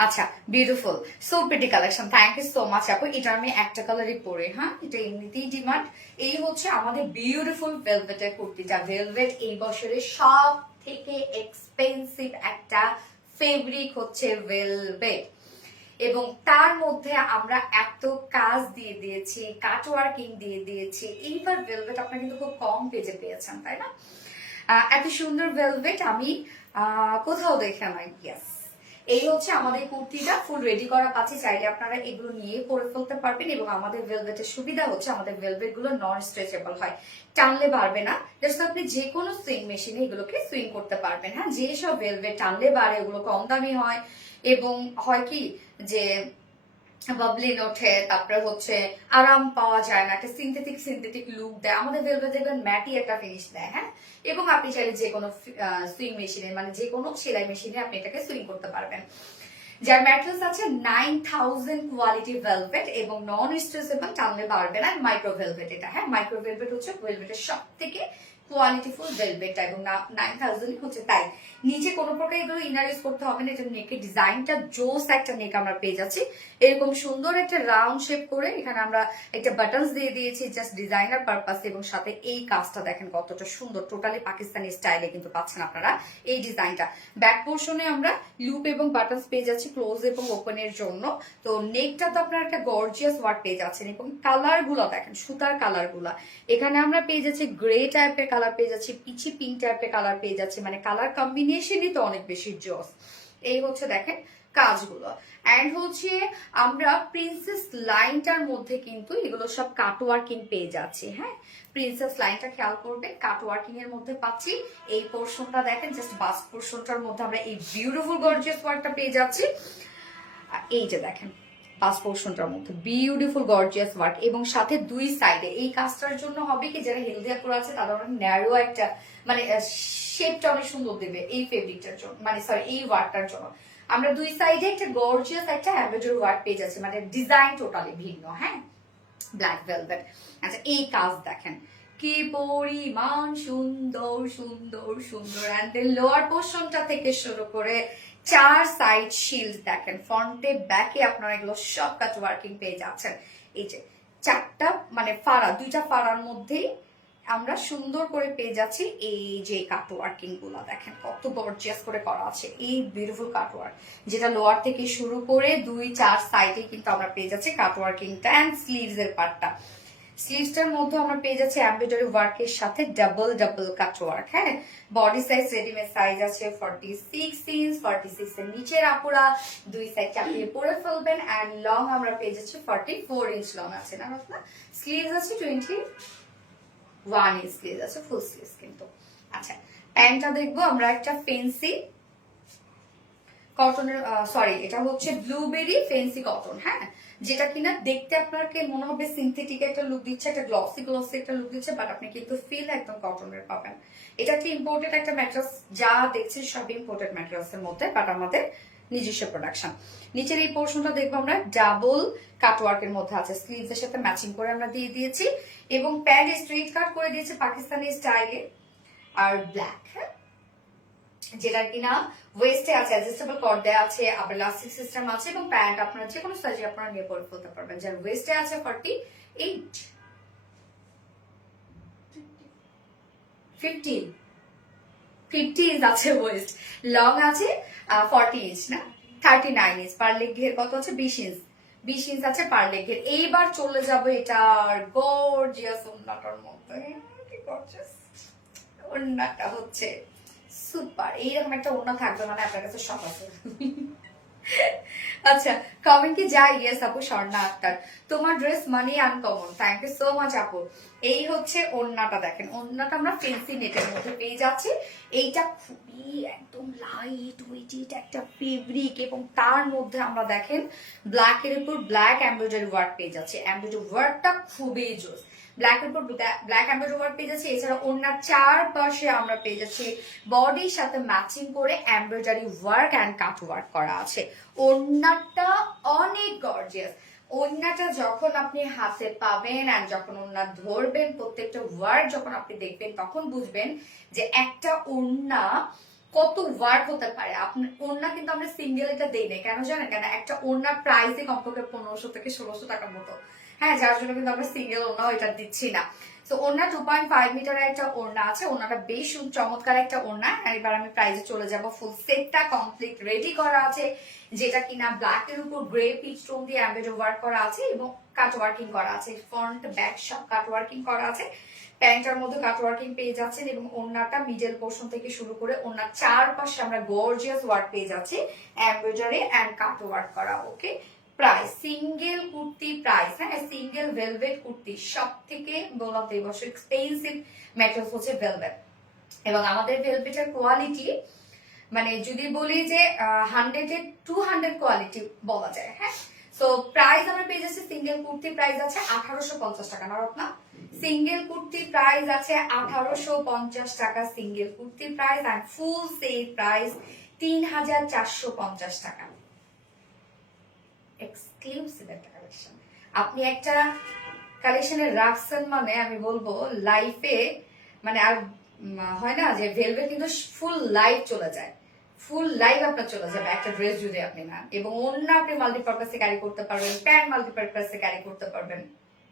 আচ্ছা, beautiful, so pretty collection. Thank you so much আপু। এটা আমি একটা কালারই পরে, হ্যাঁ, এটা এমনিতেই ডিমান্ড। এই হচ্ছে আমাদের বিউটিফুল ভেলভেটের কুর্তিটা। ভেলভেট এই বছরের সব থেকে এক্সপেন্সিভ একটা ফেব্রিক হচ্ছে ভেলভেট, এবং তার মধ্যে আমরা এত কাজ দিয়ে দিয়েছি, কাটওয়ার্কিং দিয়ে দিয়েছি। এইবার ভেলভেট আপনারা কিন্তু খুব কম পেজে পেয়েছেন, তাই না? এত সুন্দর ভেলভেট আমি কোথাও দেখে নাই। ইয়েস, এই হচ্ছে আমাদের কুর্তিটা ফুল রেডি করা পাচ্ছি। চাইলে আপনারা এগুলো নিয়ে পরে ফেলতে পারবেন। এবং আমাদের ভেলভেটের সুবিধা হচ্ছে আমাদের ভেলভেট গুলো নন স্ট্রেচেবল হয়, টানলে বাড়বে না। জাস্ট আপনি যে কোনো সুইং মেশিনে এগুলোকে সুইং করতে পারবেন। হ্যাঁ, যেসব ভেলভেট টানলে বাড়ে ওগুলো কম দামি হয়, এবং হয় কি যে বাবলিন ওঠে, তারপরে হচ্ছে আরাম পাওয়া যায় না, একটা সিনথেটিক সিনথেটিক লুক দেয়। আমাদের ভেলভেট দেখবেন ম্যাটি একটা ফিনিশ দেয়। হ্যাঁ, এবং আপনি চাইলে যে কোনো সুইং মেশিনে, মানে যে কোনো সেলাই মেশিনে আপনি এটাকে সুইং করতে পারবেন। যার ম্যাট্রেস আছে 9000 কোয়ালিটি ভেলভেট এবং নন স্ট্রেচেবল, টানলে বাড়বে না, মাইক্রো ভেলভেট এটা। হ্যাঁ, মাইক্রো ভেলভেট হচ্ছে ভেলভেটের সব থেকে কোয়ালিটিফুল ভেলভেটটা, এবং 9000 হচ্ছে তাই। নিচে কোনো প্রকার এগুলো ইনার ইউজ করতে হবে না। এটা নেকের ডিজাইনটা জোস একটা নেক আমরা পেয়ে যাচ্ছি, এরকম সুন্দর একটা রাউন্ড শেপ করে। এখানে আমরা একটা বাটনস দিয়ে দিয়েছি জাস্ট ডিজাইনার পারপাস, এবং সাথে এই কাজটা দেখেন কতটা সুন্দর, টোটালি পাকিস্তানি স্টাইলে কিন্তু পাচ্ছেন আপনারা এই ডিজাইনটা। ব্যাক পোর্শনে আমরা লুপ এবং বাটনস পেয়ে যাচ্ছি ক্লোজ এবং ওপেনের জন্য। তো নেকটা তো আপনারা একটা গর্জিয়াস ওয়ার্ক পেয়ে যাচ্ছেন, এবং কালার গুলো দেখেন, সুতার কালার গুলা এখানে আমরা পেয়ে যাচ্ছি গ্রে টাইপের কালার পেয়ে যাচ্ছি, পিচি পিঙ্ক টাইপের কালার পেয়ে যাচ্ছি, মানে কালার কম্বিনেশনই তো অনেক বেশি জোস। এই হচ্ছে দেখেন কাজগুলো। অ্যান্ড হচ্ছে আমরা প্রিন্সেস লাইনটার মধ্যে কিন্তু এগুলো সব কাটওয়ার্কিং পেয়ে যাচ্ছি। হ্যাঁ, প্রিন্সেস লাইনটা খেয়াল করবেন, কাটওয়ার্কিং এর মধ্যে পাচ্ছি। এই পোর্শনটা দেখেন, জাস্ট বাস পোর্শনটার মধ্যে আমরা এই বিউটিফুল গর্জিয়াস ওয়ার্কটা পেয়ে যাচ্ছি। এই যে দেখেন পাস পোর্শনটার মধ্যে বিউটিফুল গর্জিয়াস ওয়ার্ক, এবং সাথে দুই সাইডে এই কাজটার জন্য হবে কি, যারা হেলদি আপুরা আছে তাদের অনেক ন্যারো একটা, মানে শেপটা অনেক সুন্দর দেবে এই ফেব্রিকটার জন্য, মানে সরি এই ওয়ার্কটার জন্য। আমরা দুই সাইডে একটা গর্জিয়াস একটা এমব্রয়ডারি ওয়ার্ক পেয়ে যাচ্ছি, মানে ডিজাইন টোটালি ভিন্ন। হ্যাঁ, ব্ল্যাক ভেলভেট। আচ্ছা, এই কাজ দেখেন কি পরিমাণ সুন্দর সুন্দর সুন্দর। অ্যান্ড লোয়ার পোর্শনটা থেকে শুরু করে চার সাইড শিল্ড দেখেন, ফ্রন্টে ব্যাকে আপনারা এগুলো সব কাট ওয়ার্কিং পেয়ে যাচ্ছেন। এই যে চারটা মানে ফাড়া, দুইটা ফাড়ার মধ্যেই আমরা সুন্দর করে পেয়ে যাচ্ছি এই যে কাট ওয়ার্কিং গুলা দেখেন কত গর্জিয়াস করে করা আছে। এই বিউটিফুল কাট ওয়ার্ক, যেটা লোয়ার থেকে শুরু করে দুই চার সাইডে কিন্তু আমরা পেয়ে যাচ্ছি কাট ওয়ার্কিংটা। অ্যান্ড স্লিভস এর পার্টটা, স্লিভসটার মধ্যে আমরা পেয়ে যাচ্ছি এমব্রয়ডারি ওয়ার্কের সাথে ডাবল ডাবল কাট ওয়ার্ক। হ্যাঁ, বডি সাইজ রেডিমেড সাইজ আছে 46 ইঞ্চ, 46 এর নিচের আপুরা দুই সাইড চাপিয়ে পরে ফেলবেন। অ্যান্ড লং আমরা পেয়ে যাচ্ছি 44 ইঞ্চ লং আছে না, স্লিভস আছে 21 ইঞ্চ স্লিভস আছে, ফুল স্লিভস কিন্তু। আচ্ছা, প্যান্টটা দেখবো আমরা একটা ফেন্সি কটনের, সরি এটা হচ্ছে ব্লুবেরি ফেন্সি কটন। হ্যাঁ, যেটা কিনা দেখতে আপনাকে মনে হবে সিনথেটিক একটা লুক দিচ্ছে, একটা গ্লসি গ্লসি একটা লুক দিচ্ছে, বাট আপনি কিন্তু ফিল একদম কটনের পাবেন। এটা একটা ইম্পোর্টেড একটা ম্যাট্রেস, যা দেখছেন সব ইম্পোর্টেড ম্যাট্রেসের মধ্যে, বাট আমাদের নিজস্ব প্রোডাকশন। নিচের এই পোর্শনটা দেখবো আমরা ডাবল কাটওয়ার্কের মধ্যে আছে, স্লিভস এর সাথে ম্যাচিং করে আমরা দিয়ে দিয়েছি, এবং প্যান্ট স্ট্রেট কাট করে দিয়েছে পাকিস্তানি স্টাইলে আর ব্ল্যাক। হ্যাঁ, যেটা কিনা ওয়েস্টে আছে অ্যাডজাস্টেবল কট দেয়া আছে, আবার ইলাস্টিক সিস্টেম আছে, এবং প্যান্ট আপনারা যে কোনো সাইজে আপনারা নিয়ে পরে ফেলতে পারবেন। যার ওয়েস্টে আছে 50 ইঞ্চ আছে ওয়েস্ট, লং আছে 40 ইঞ্চ না 39 ইঞ্চ, পার লেগ ঘের কত আছে 20 ইঞ্চ আছে পার লেগ ঘের। এইবার চলে যাবে এটার গর্জিয়াস ওন্নাটার মধ্যে। কি গর্জিয়াস ওন্নাটা হচ্ছে সুপার, এইরকম একটা ওড়না থাকবে মানে আপনার কাছে সব আছে। আচ্ছা, কমেন্ট কি যাই? ইয়েস আপু, স্বর্ণা আক্তার, তোমার ড্রেস মানে uncommon, thank you so much আপু। এই হচ্ছে ওড়নাটা, দেখেন ওড়নাটা আমরা ফেন্সি নেটের মধ্যে পেয়ে যাচ্ছি। এইটা খুবই একদম লাইট ওয়েট একটা ফেব্রিক, এবং তার মধ্যে আমরা দেখেন ব্ল্যাক এর উপর ব্ল্যাক এমব্রয়ডারি ওয়ার্ক পেয়ে যাচ্ছে। এমব্রয়ডারি ওয়ার্কটা খুবই জোস, ব্ল্যাক এর উপর ব্ল্যাক এমব্রয়ডারি ওয়ার্ক পেয়ে যাচ্ছে। এছাড়া ওড়নার চারপাশে আমরা পেয়ে যাচ্ছি বডির সাথে ম্যাচিং করে embroidery work and cut work করা আছে। ওড়নাটা অনেক গর্জিয়াস। ওড়নাটা যখন আপনি হাতে পাবেন এন্ড যখন ওড়না ধরবেন, প্রত্যেকটা ওয়ার্ক যখন আপনি দেখবেন, তখন বুঝবেন যে একটা ওড়না কত ওয়ার্ক হতে পারে। আপনার ওড়না কিন্তু আমরা সিঙ্গেল এটা দেই না, কেন জানেন? কেন একটা ওড়নার প্রাইসে কমপক্ষে 1500 থেকে 1600 টাকার মতো। হ্যাঁ, যার জন্য কিন্তু আমরা সিঙ্গেল ওড়নাও এটা দিচ্ছি না। তো ওড়না 2.5 মিটারের একটা ওড়না আছে, ওড়নাটা বেশ চমৎকার একটা ওড়না। এবার আমি প্রাইসে চলে যাব। ফুল সেটটা কমপ্লিট রেডি করা আছে, যেটা কিনা ব্ল্যাক এর উপর গ্রে পিচ টোন দিয়ে এমব্রয়ডারি ওয়ার্ক করা আছে এবং কাট ওয়ার্কিং করা আছে। ফ্রন্ট ব্যাক সব কাট ওয়ার্কিং করা আছে। প্যান্টটার মধ্যে কাট ওয়ার্কিং পেয়ে যাচ্ছেন এবং ওড়নাটা মিডল পোর্শন থেকে শুরু করে ওড়নার চারপাশে আমরা গর্জিয়াস ওয়ার্ক পেয়ে যাচ্ছি, এমব্রয়ডারি এন্ড কাট ওয়ার্ক করা। ওকে, প্রাইস সিঙ্গেল কুর্তি প্রাইস, হ্যাঁ সিঙ্গেল ভেলভেট কুর্তি সব থেকে বলতে বসে এক্সপেন্সিভ ম্যাটেরিয়ালস হচ্ছে ভেলভেট। এবং আমাদের ভেলভেটের কোয়ালিটি মানে যদি বলি যে 100 এ 200 কোয়ালিটি বলা যায়। হ্যাঁ, সো প্রাইস আমরা পেয়ে যাচ্ছি, সিঙ্গেল কুর্তি প্রাইস আছে 1850 টাকা। না রত্না, সিঙ্গেল কুর্তি প্রাইস আছে 1850 টাকা সিঙ্গেল কুর্তি প্রাইস, আর ফুল সেট প্রাইস 3450 টাকা। এক্সক্লুসিভ একটা কালেকশন। আপনি একটা কালেকশনে রাখছেন মানে আমি বলবো লাইফে মানে আর হয় না যে ভেলভেট কিন্তু ফুল লাইফ চলে যায়, ফুল লাইফ আপনার চলে যাবে একটা ড্রেস যদি আপনি নেন। এবং অন্য আপনি মাল্টিপারপাসে ক্যারি করতে পারবেন, প্যান্ট মাল্টিপারপাসে ক্যারি করতে পারবেন।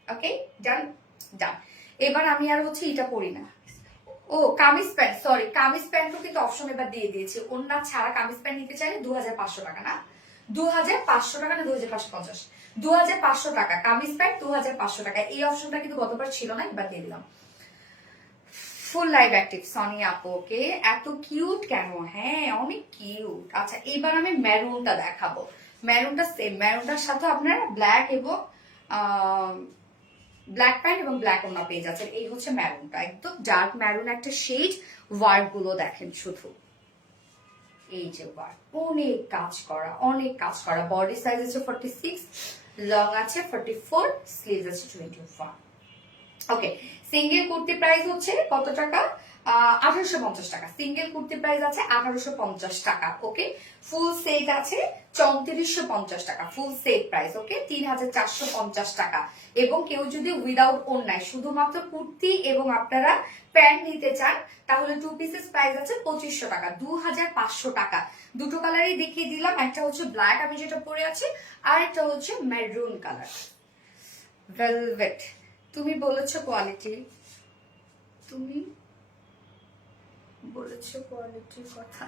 ওকে, ডান ডান। এবার আমি আর হচ্ছে এটা পরি না। ও কামিজ প্যান্ট, সরি কামিজ প্যান্টও কিন্তু অপশন এবার দিয়ে দিয়েছি। অন্য ছাড়া কামিজ প্যান্ট নিতে চাইলে 2500 টাকা, না 2500 টাকা না 2550, 2500 টাকা কামিজ প্যান্ট, 2500 টাকা। এই অপশনটা কিন্তু গতবার ছিল না, এবার দিয়ে দিলাম। ফুল লাইভ অ্যাক্টিভ সনি আপু, ওকে এত কিউট কেন? হ্যাঁ অনেক কিউট। আচ্ছা, এবার আমি মেরুনটা দেখাবো। মেরুনটা সেম, মেরুনটার সাথে আপনারা ব্ল্যাক এবং ব্ল্যাক প্যান্ট এবং ব্ল্যাক ওড়না পেয়ে যাচ্ছেন। এই হচ্ছে মেরুনটা, একদম ডার্ক মেরুন একটা শেড। ওয়ার্ক গুলো দেখেন শুধু, এই যে ওয়ার্ক, অনেক কাজ করা, অনেক কাজ করা। বডি সাইজ আছে 46, লং আছে 44, স্লিভ আছে 21। ওকে, সিঙ্গেল কুর্তি প্রাইস হচ্ছে কত টাকা? 1850 টাকা। সিঙ্গেল কুর্তি প্রাইস আছে 1850 টাকা। ওকে, ফুল সেট আছে 3450 টাকা ফুল সেট প্রাইস। ওকে, 3450 টাকা। এবং কেউ যদি উইদাউট ওড়নায় শুধুমাত্র কুর্তি এবং আপনারা প্যান্ট নিতে চান, তাহলে 2 পিসেস প্রাইস আছে 2500 টাকা, 2500 টাকা। দুটো কালারই দেখিয়ে দিলাম, একটা হচ্ছে ব্ল্যাক আমি যেটা পরে আছি, আর একটা হচ্ছে মেরুন কালার ভেলভেট। তুমি বলেছো কোয়ালিটি, তুমি বলেছো কোয়ালিটির কথা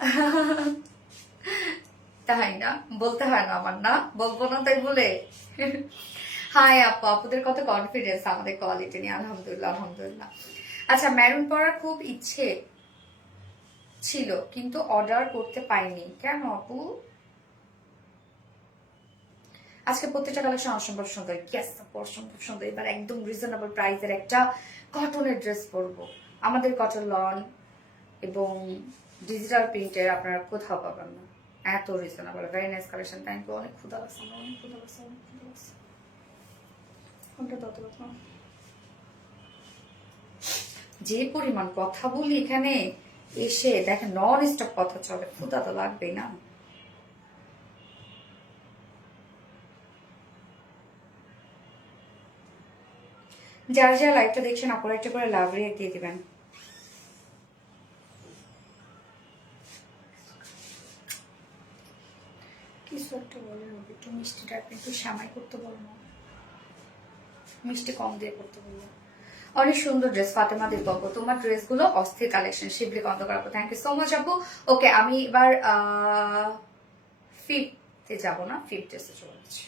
তাই না? বলতে হয় না আমার, না বলবো না তাই বলে। হাই আপু, আপুদের কত কনফিডেন্স আমাদের কোয়ালিটি নিয়ে। আলহামদুলিল্লাহ আলহামদুলিল্লাহ। আচ্ছা, মেরুন পরার খুব ইচ্ছে ছিল কিন্তু অর্ডার করতে পাইনি, কেন আপু? আজকে প্রত্যেকটা কালেকশন অসম্ভব সুন্দর। ইয়েস, অসম্ভব সুন্দর। এবার একদম রিজনেবল প্রাইসের একটা কটনের ড্রেস পরবো। আমাদের কটন লন এবং ডিজিটাল প্রিন্টের আপনারা কোথাও পাবেন না, এত reasonable. Very nice collection. Thank you. অনেক ক্ষুধা লাগছে, আমার অনেক ক্ষুধা লাগছে, অনেক ক্ষুধা লাগছে। কোনটা তত কথা যে পরিমাণ কথা বলি এখানে এসে দেখেন, নন স্টপ কথা চলে, ক্ষুধা তো লাগবেই না। যারা যারা লাইভটা দেখছেন আপনারা একটা করে লাভ রিয়েক্ট দিয়ে দিবেন। কিছু একটা বলে হবে, একটু মিষ্টিটা আপনি একটু সামাই করতে বলো না, মিষ্টি কম দিয়ে করতে বলবো। অনেক সুন্দর ড্রেস ফাতেমা দিব আপু, তোমার ড্রেসগুলো অস্থির কালেকশন। শিবলি কন্দকার আপু, থ্যাংক ইউ সো মাচ আপু। ওকে, আমি এবার ফিফথে যাবো, না ফিফথ ড্রেসে চলে যাচ্ছি।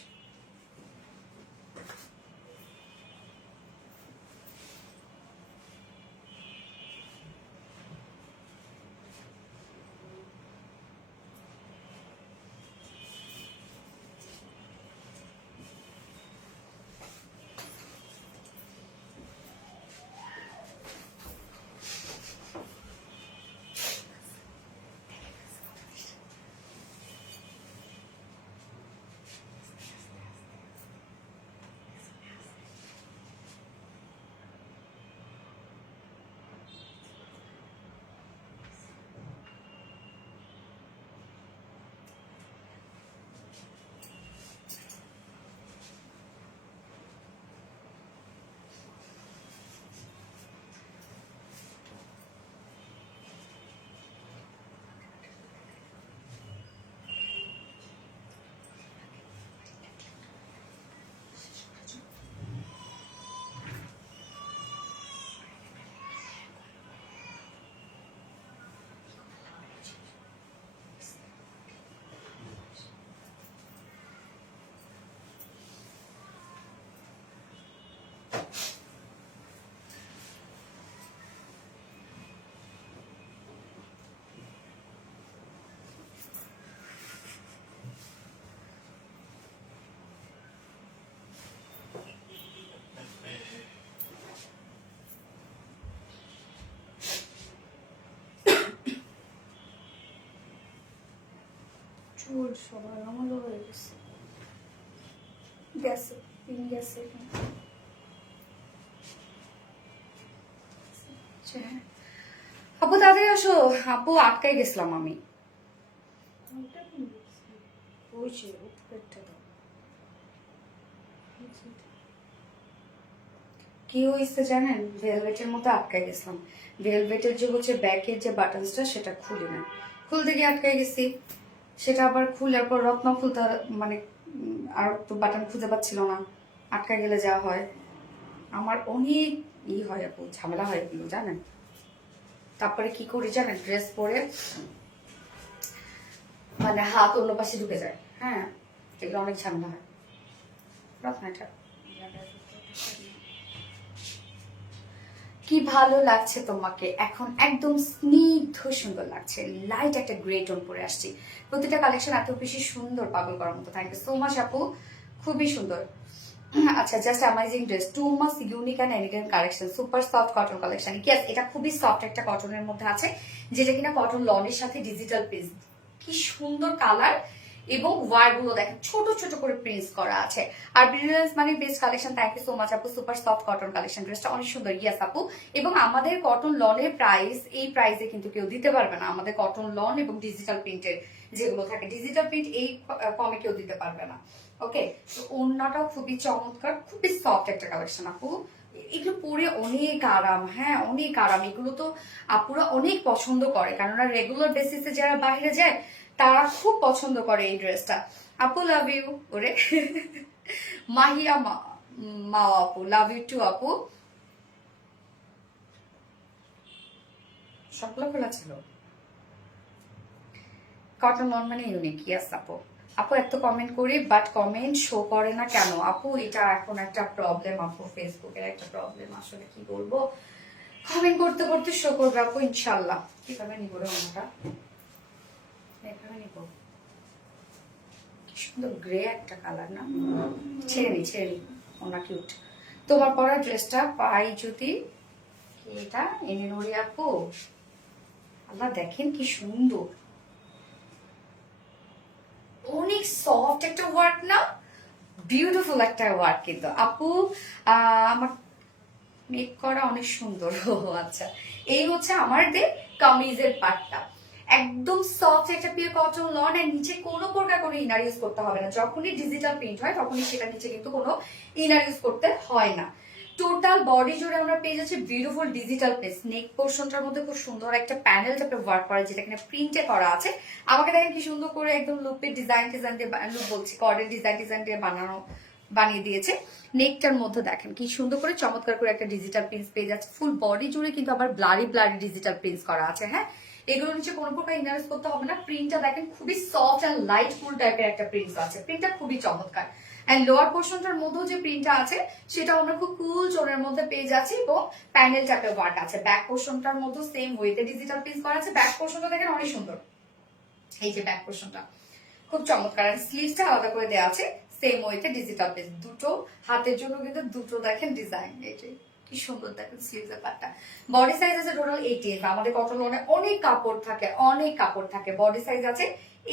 চুল সবার আমলো হয়ে গেছে, গেছে পিন গেছে। আপু তাড়াতাড়ি আসো, আপু আটকাই গেছিলাম আমি। কি হয়েছে জানেন, ভেলভেটের মধ্যে আটকাই গেছিলাম। ভেলভেটের যে হচ্ছে ব্যাকের যে বাটনসটা সেটা খুলি না, খুলতে গিয়ে আটকাই গেছি। সেটা আবার খুলার পর রত্ন খুলতে মানে আর তো বাটন খুঁজে পাচ্ছিল না, আটকা গেলে যা হয় আমার অনেক হয় আপু, ঝামেলা হয় এগুলো জানেন। তারপরে কি করি জানেন, ড্রেস পরে মানে হাত অন্য পাশে ঢুকে যায়, হ্যাঁ এগুলো অনেক ঝামেলা হয়। রত্নাটা কি ভালো লাগছে তোমাকে এখন, একদম স্নিগ্ধ সুন্দর লাগছে, লাইট একটা গ্রে টোন পরে আসছি। প্রতিটা কালেকশন এত বেশি সুন্দর, পাগল করার মতো। থ্যাংক ইউ সো মাচ আপু, খুবই সুন্দর। আচ্ছা, just amazing dress, too much unique and elegant collection, super soft cotton collection. Yes, এটা খুবই সফট একটা কটনের মধ্যে আছে, যেটা কিনা কটন লনের সাথে ডিজিটাল পিস। কি সুন্দর কালার এবং ওয়ার গুলো দেখেন ছোট ছোট করে প্রিন্টস করা আছে। আর ব্রিলিয়ান্স মানে best collection. Thank you so much আপু, সুপার সফট কটন কালেকশন, ড্রেসটা অনেক সুন্দর। ইয়েস আপু, এবং আমাদের কটন লনের প্রাইস এই প্রাইসে কিন্তু কেউ দিতে পারবে না। আমাদের কটন লন এবং ডিজিটাল প্রিন্টের যেগুলো থাকে, ডিজিটাল প্রিন্ট এই কমে কেউ দিতে পারবে না। ওকে, তো ওড়নাটাও খুবই চমৎকার, খুবই সফট একটা কালেকশন আপু। এগুলো পরে অনেক আরাম, হ্যাঁ অনেক আরাম। এগুলো তো আপুরা অনেক পছন্দ করে, কেননা রেগুলার বেসিসে যারা বাইরে যায় তারা খুব পছন্দ করে এই ড্রেসটা। আপু লাভ ইউ, ওরে মাহিয়া মা আপু, লাভ ইউ টু আপু। সবগুলো খোলা ছিল। কটন লন মানে ইউনিক। ইয়াস আপু, আপু এত কমেন্ট করি বাট কমেন্ট শো করে না কেন আপু? এটা এখন একটা প্রবলেম আপু, ফেসবুকের একটা প্রবলেম। আসলে কি বলবো, কমেন্ট করতে করতে শো করবে আপু ইনশাল্লাহ। কিভাবে নিব রে ওনাটা, এভাবে নিব। সুন্দর গ্রে একটা কালার না, ছেড়ে নি ছেড়ে নি, ওনা কিউট। তোমার পরা ড্রেসটা পাই যদি, এটা এনে নড়ি আপু। আল্লাহ দেখেন কি সুন্দর, অনেক সফট একটা ওয়ার্ক না, বিউটিফুল একটা ওয়ার্ক কিন্তু আপু। আমার মেক করা অনেক সুন্দর। ও আচ্ছা, এই হচ্ছে আমাদের কামিজের পার্টটা, একদম সফট একটা পিওর কটন লন। এর নিচে কোনো প্রকার কোনো ইনার ইউজ করতে হবে না। যখনই ডিজিটাল প্রিন্ট হয় তখনই সেটা নিচে কিন্তু কোনো ইনার ইউজ করতে হয় না। টোটাল বডি জুড়ে আমরা পেয়ে যাচ্ছি বিউটিফুল ডিজিটাল পিস। নেক পোর্শনটার মধ্যে খুব সুন্দর একটা প্যানেল টাইপের ওয়ার্ক করা, যেটা কিনা প্রিন্টে করা আছে। আমাকে দেখেন কি সুন্দর করে একদম লুপের ডিজাইন দিয়ে, লুপ বলছি কর্ডের ডিজাইন দিয়ে বানিয়ে দিয়েছে। নেকটার মধ্যে দেখেন কি সুন্দর করে চমৎকার করে একটা ডিজিটাল প্রিন্টস পেয়ে যাচ্ছে। ফুল বডি জুড়ে কিন্তু আবার ব্লারি ডিজিটাল প্রিন্টস করা আছে। হ্যাঁ, এগুলো নিচে কোনো প্রকার ইনার করতে হবে না। প্রিন্টটা দেখেন খুবই সফট এন্ড লাইট ফুল টাইপের একটা প্রিন্টস আছে। প্রিন্টটা খুবই চমৎকার। এন্ড লোয়ার পোর্শনটার মধ্যেও যে প্রিন্টটা আছে সেটা আমরা খুব কুল টোনের মধ্যে পেয়ে যাচ্ছি, এবং প্যানেল টাইপের ওয়ার্ক আছে। ব্যাক পোর্শনটার মধ্যে সেম ওয়েতে ডিজিটাল প্রিন্টস করা আছে। ব্যাক পোর্শনটা দেখেন অনেক সুন্দর, এই যে ব্যাক পোর্শনটা খুব চমৎকার। আর স্লিভসটা আলাদা করে দেওয়া আছে সেম ওয়েতে ডিজিটাল প্রিন্ট। দুটো হাতের জন্য কিন্তু দুটো দেখেন ডিজাইন, এটাই কি সুন্দর দেখেন স্লিভসের পার্টটা। বডি সাইজ আছে টোটাল 18। আমাদের কটন লনে অনেক কাপড় থাকে, অনেক কাপড় থাকে। বডি সাইজ আছে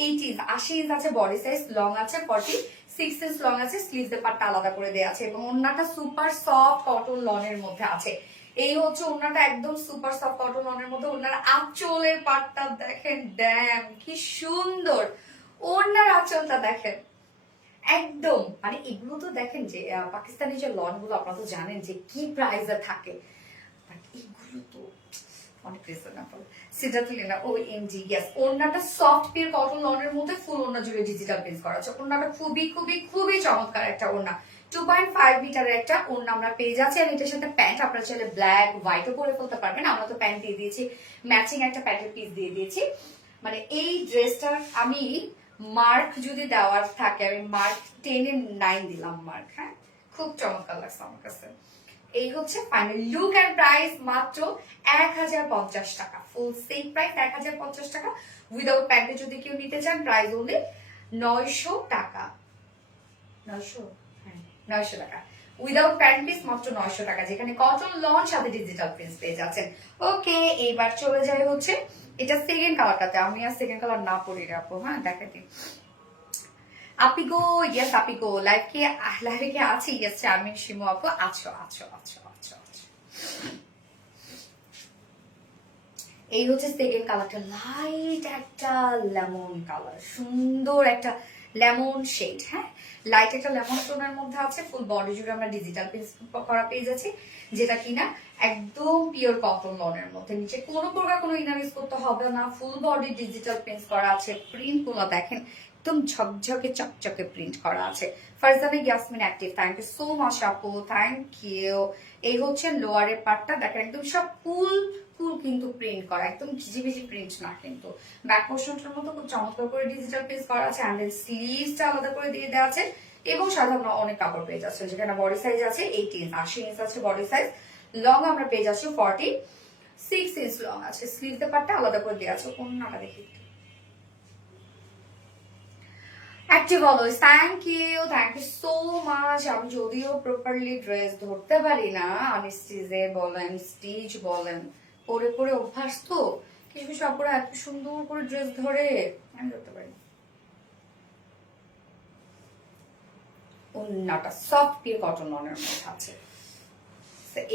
18, 80 ইঞ্চ আছে বডি সাইজ, লং আছে 46 ইঞ্চ লং আছে। স্লিভসের পার্টটা আলাদা করে দেওয়া আছে, এবং ওন্নাটা সুপার সফট কটন লনের মধ্যে আছে। এই হচ্ছে ওন্নাটা, একদম সুপার সফট কটন লনের মধ্যে। ওন্নার আঁচলের পার্টটা দেখেন, ড্যাম কি সুন্দর। ওন্নার আঁচলটা দেখেন একদম, মানে এগুলো তো দেখেন যে পাকিস্তানি যে লন গুলো আপনারা তো জানেন যে কি প্রাইসে থাকে, বাট এগুলো তো অনেক রিজনেবল। সেটা তো না ও এমজি। ইয়েস, ওড়নাটা সফট পিওর কটন লনের মধ্যে ফুল ওড়না জুড়ে ডিজিটাল প্রিন্ট করা আছে। ওড়নাটা খুবই খুবই খুবই চমৎকার একটা ওড়না। 2.5 মিটারের একটা ওড়না আমরা পেয়ে যাচ্ছি। আর এটার সাথে প্যান্ট আপনারা চাইলে ব্ল্যাক হোয়াইটও পরে ফেলতে পারবেন। আমরা তো প্যান্ট দিয়ে দিয়েছি, ম্যাচিং একটা প্যান্টের পিস দিয়ে দিয়েছি। মানে এই ড্রেসটার আমি মার্ক যদি দেওয়ার থাকে, আমি মার্ক 10 এর 9 দিলাম মার্ক। হ্যাঁ, খুব চমৎকার লাগছে আমার কাছে। এই হচ্ছে ফাইনাল লুক এন্ড প্রাইস মাত্র 1050 টাকা, ফুল সেম প্রাইস 1050 টাকা। উইদাউট প্যান্টে যদি কেউ নিতে চান প্রাইস ওনলি 900 টাকা, 900, হ্যাঁ 900 টাকা। উইদাউট প্যান্ট পিস মাত্র 900 টাকা, যেখানে কটন লন সাথে ডিজিটাল প্রিন্ট পেয়ে যাচ্ছেন। ওকে, এবার চলে যায় হচ্ছে এটা সেকেন্ড কালারটাতে। আমি আর সেকেন্ড কালার না পরি রাখবো, হ্যাঁ দেখাতে। আপি গো, ইয়েস আপি গো, লাইভে কে আছে? ইয়েস চার্মিং শিমু আপু, আছো আছো আছো আছো আছো। এই হচ্ছে সেকেন্ড কালারটা, লাইট একটা লেমন কালার, সুন্দর একটা লেমন শেড। হ্যাঁ, লাইট একটা লেমন টোনের মধ্যে আছে। ফুল বডি জুড়ে আমরা ডিজিটাল প্রিন্ট করা পেয়ে যাচ্ছি, যেটা কিনা একদম পিওর কটন লনের মধ্যে। নিচে কোনো প্রকার কোনো ইনার ইউজ করতে হবে না, ফুল বডি ডিজিটাল প্রিন্ট করা আছে। প্রিন্ট গুলো দেখেন, একদম ঝকঝকে চকচকে প্রিন্ট করা আছে। Farzana Yasmin active, thank you so much আপু, থ্যাংক ইউ। এই হচ্ছে লোয়ারের পার্টটা, দেখেন একদম সব ফুল ফুল কিন্তু প্রিন্ট করা, একদম ভিজি প্রিন্ট না কিন্তু। ব্যাক পোর্শনটার মতো খুব চমৎকার করে ডিজিটাল প্রিন্ট করা আছে, অ্যান্ড দেন স্লিভসটা আলাদা করে দিয়ে দেওয়া আছে। এবং সাধারণ অনেক কাপড় পেয়ে যাচ্ছে, যেখানে বডি সাইজ আছে 18, 80 ইঞ্চ আছে বডি সাইজ। লং আমরা পেয়ে যাচ্ছি 46 ইঞ্চ লং আছে। স্লিভের পার্টটা আলাদা করে দেওয়া আছে। অন্যটা দেখি, active always, thank you so much. আমি যদিও প্রপারলি ড্রেস ধরতে পারি না, আমি স্টিচে বলেন স্টিচ বলেন পরে পরে অভ্যাস, তো কিছু কিছু আপুরা এত সুন্দর করে ড্রেস ধরে, আমি ধরতে পারি। অন্যটা সফট পিওর কটন লনের মধ্যে আছে।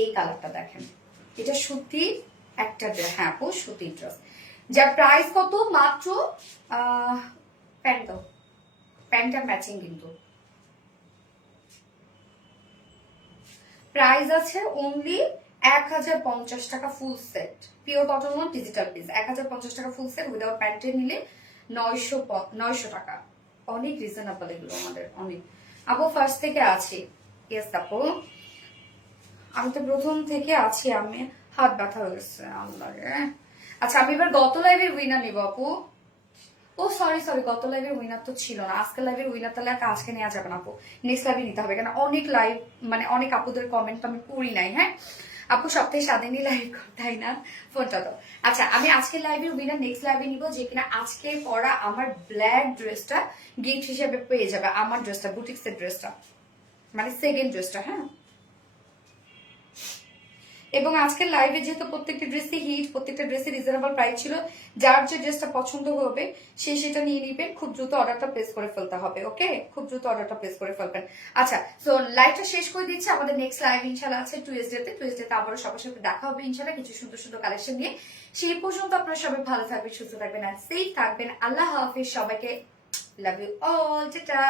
এই কালারটা দেখেন, এটা সুতি একটা ড্রেস, হ্যাঁ আপু সুতির ড্রেস, যার প্রাইস কত মাত্র প্যান্ট দাও, প্যান্টটা ম্যাচিং কিন্তু। প্রাইস আছে অনলি 1050 টাকা full set, pure cotton loan digital piece. 1050 টাকা ফুল সেট, উইদাউট প্যান্টে নিলে 900 টাকা। অনেক রিজনেবল এগুলো আমাদের, অনেক। আপু ফার্স্ট থেকে আছি, ইয়েস আপু আমি তো প্রথম থেকে আছি। আমি হাত ব্যথা হয়েছে আল্লাহ রে। আচ্ছা, আমি এবার গত লাইভের উইনার নিব আপু। ও সরি গত লাইভের উইনার তো ছিল না, আজকে লাইভের উইনার তাহলে আজকে নেওয়া যাবে না আপু, নেক্সট লাইভে নিতে হবে। কেন অনেক লাইভ মানে অনেক আপুদের কমেন্ট আমি পড়ি নাই। হ্যাঁ আপু, সপ্তাহে 7 দিনই লাইভ তাই না, ফোনটা তো। আচ্ছা, আমি আজকের লাইভের উইনার নেক্সট লাইভে নিব, যে কিনা আজকে পরা আমার ব্ল্যাক ড্রেসটা গিফট হিসেবে পেয়ে যাবে। আমার ড্রেসটা, বুটিক্সের ড্রেসটা, মানে সেকেন্ড ড্রেসটা। হ্যাঁ, এবং আজকের লাইভে যেহেতু প্রত্যেকটা ড্রেসই হিট, প্রত্যেকটা ড্রেসে রিজনেবল প্রাইস ছিল, যার যে ড্রেসটা পছন্দ হবে সে সেটা নিয়ে নিবেন। খুব দ্রুত অর্ডারটা প্লেস করে ফেলতে হবে, ওকে, খুব দ্রুত অর্ডারটা প্লেস করে ফেলবেন। আচ্ছা, সো লাইভটা শেষ করে দিচ্ছি। আমাদের নেক্সট লাইভ ইনশাল্লাহ আছে টুয়েসডেতে আবারও সবার সাথে দেখা হবে ইনশাল্লাহ, কিছু সুন্দর সুন্দর কালেকশন নিয়ে। সেই পর্যন্ত আপনারা সবাই ভালো থাকবেন, সুস্থ থাকবেন আর সেফ থাকবেন। আল্লাহ হাফিজ সবাইকে, লাভ ইউ অল, টাটা।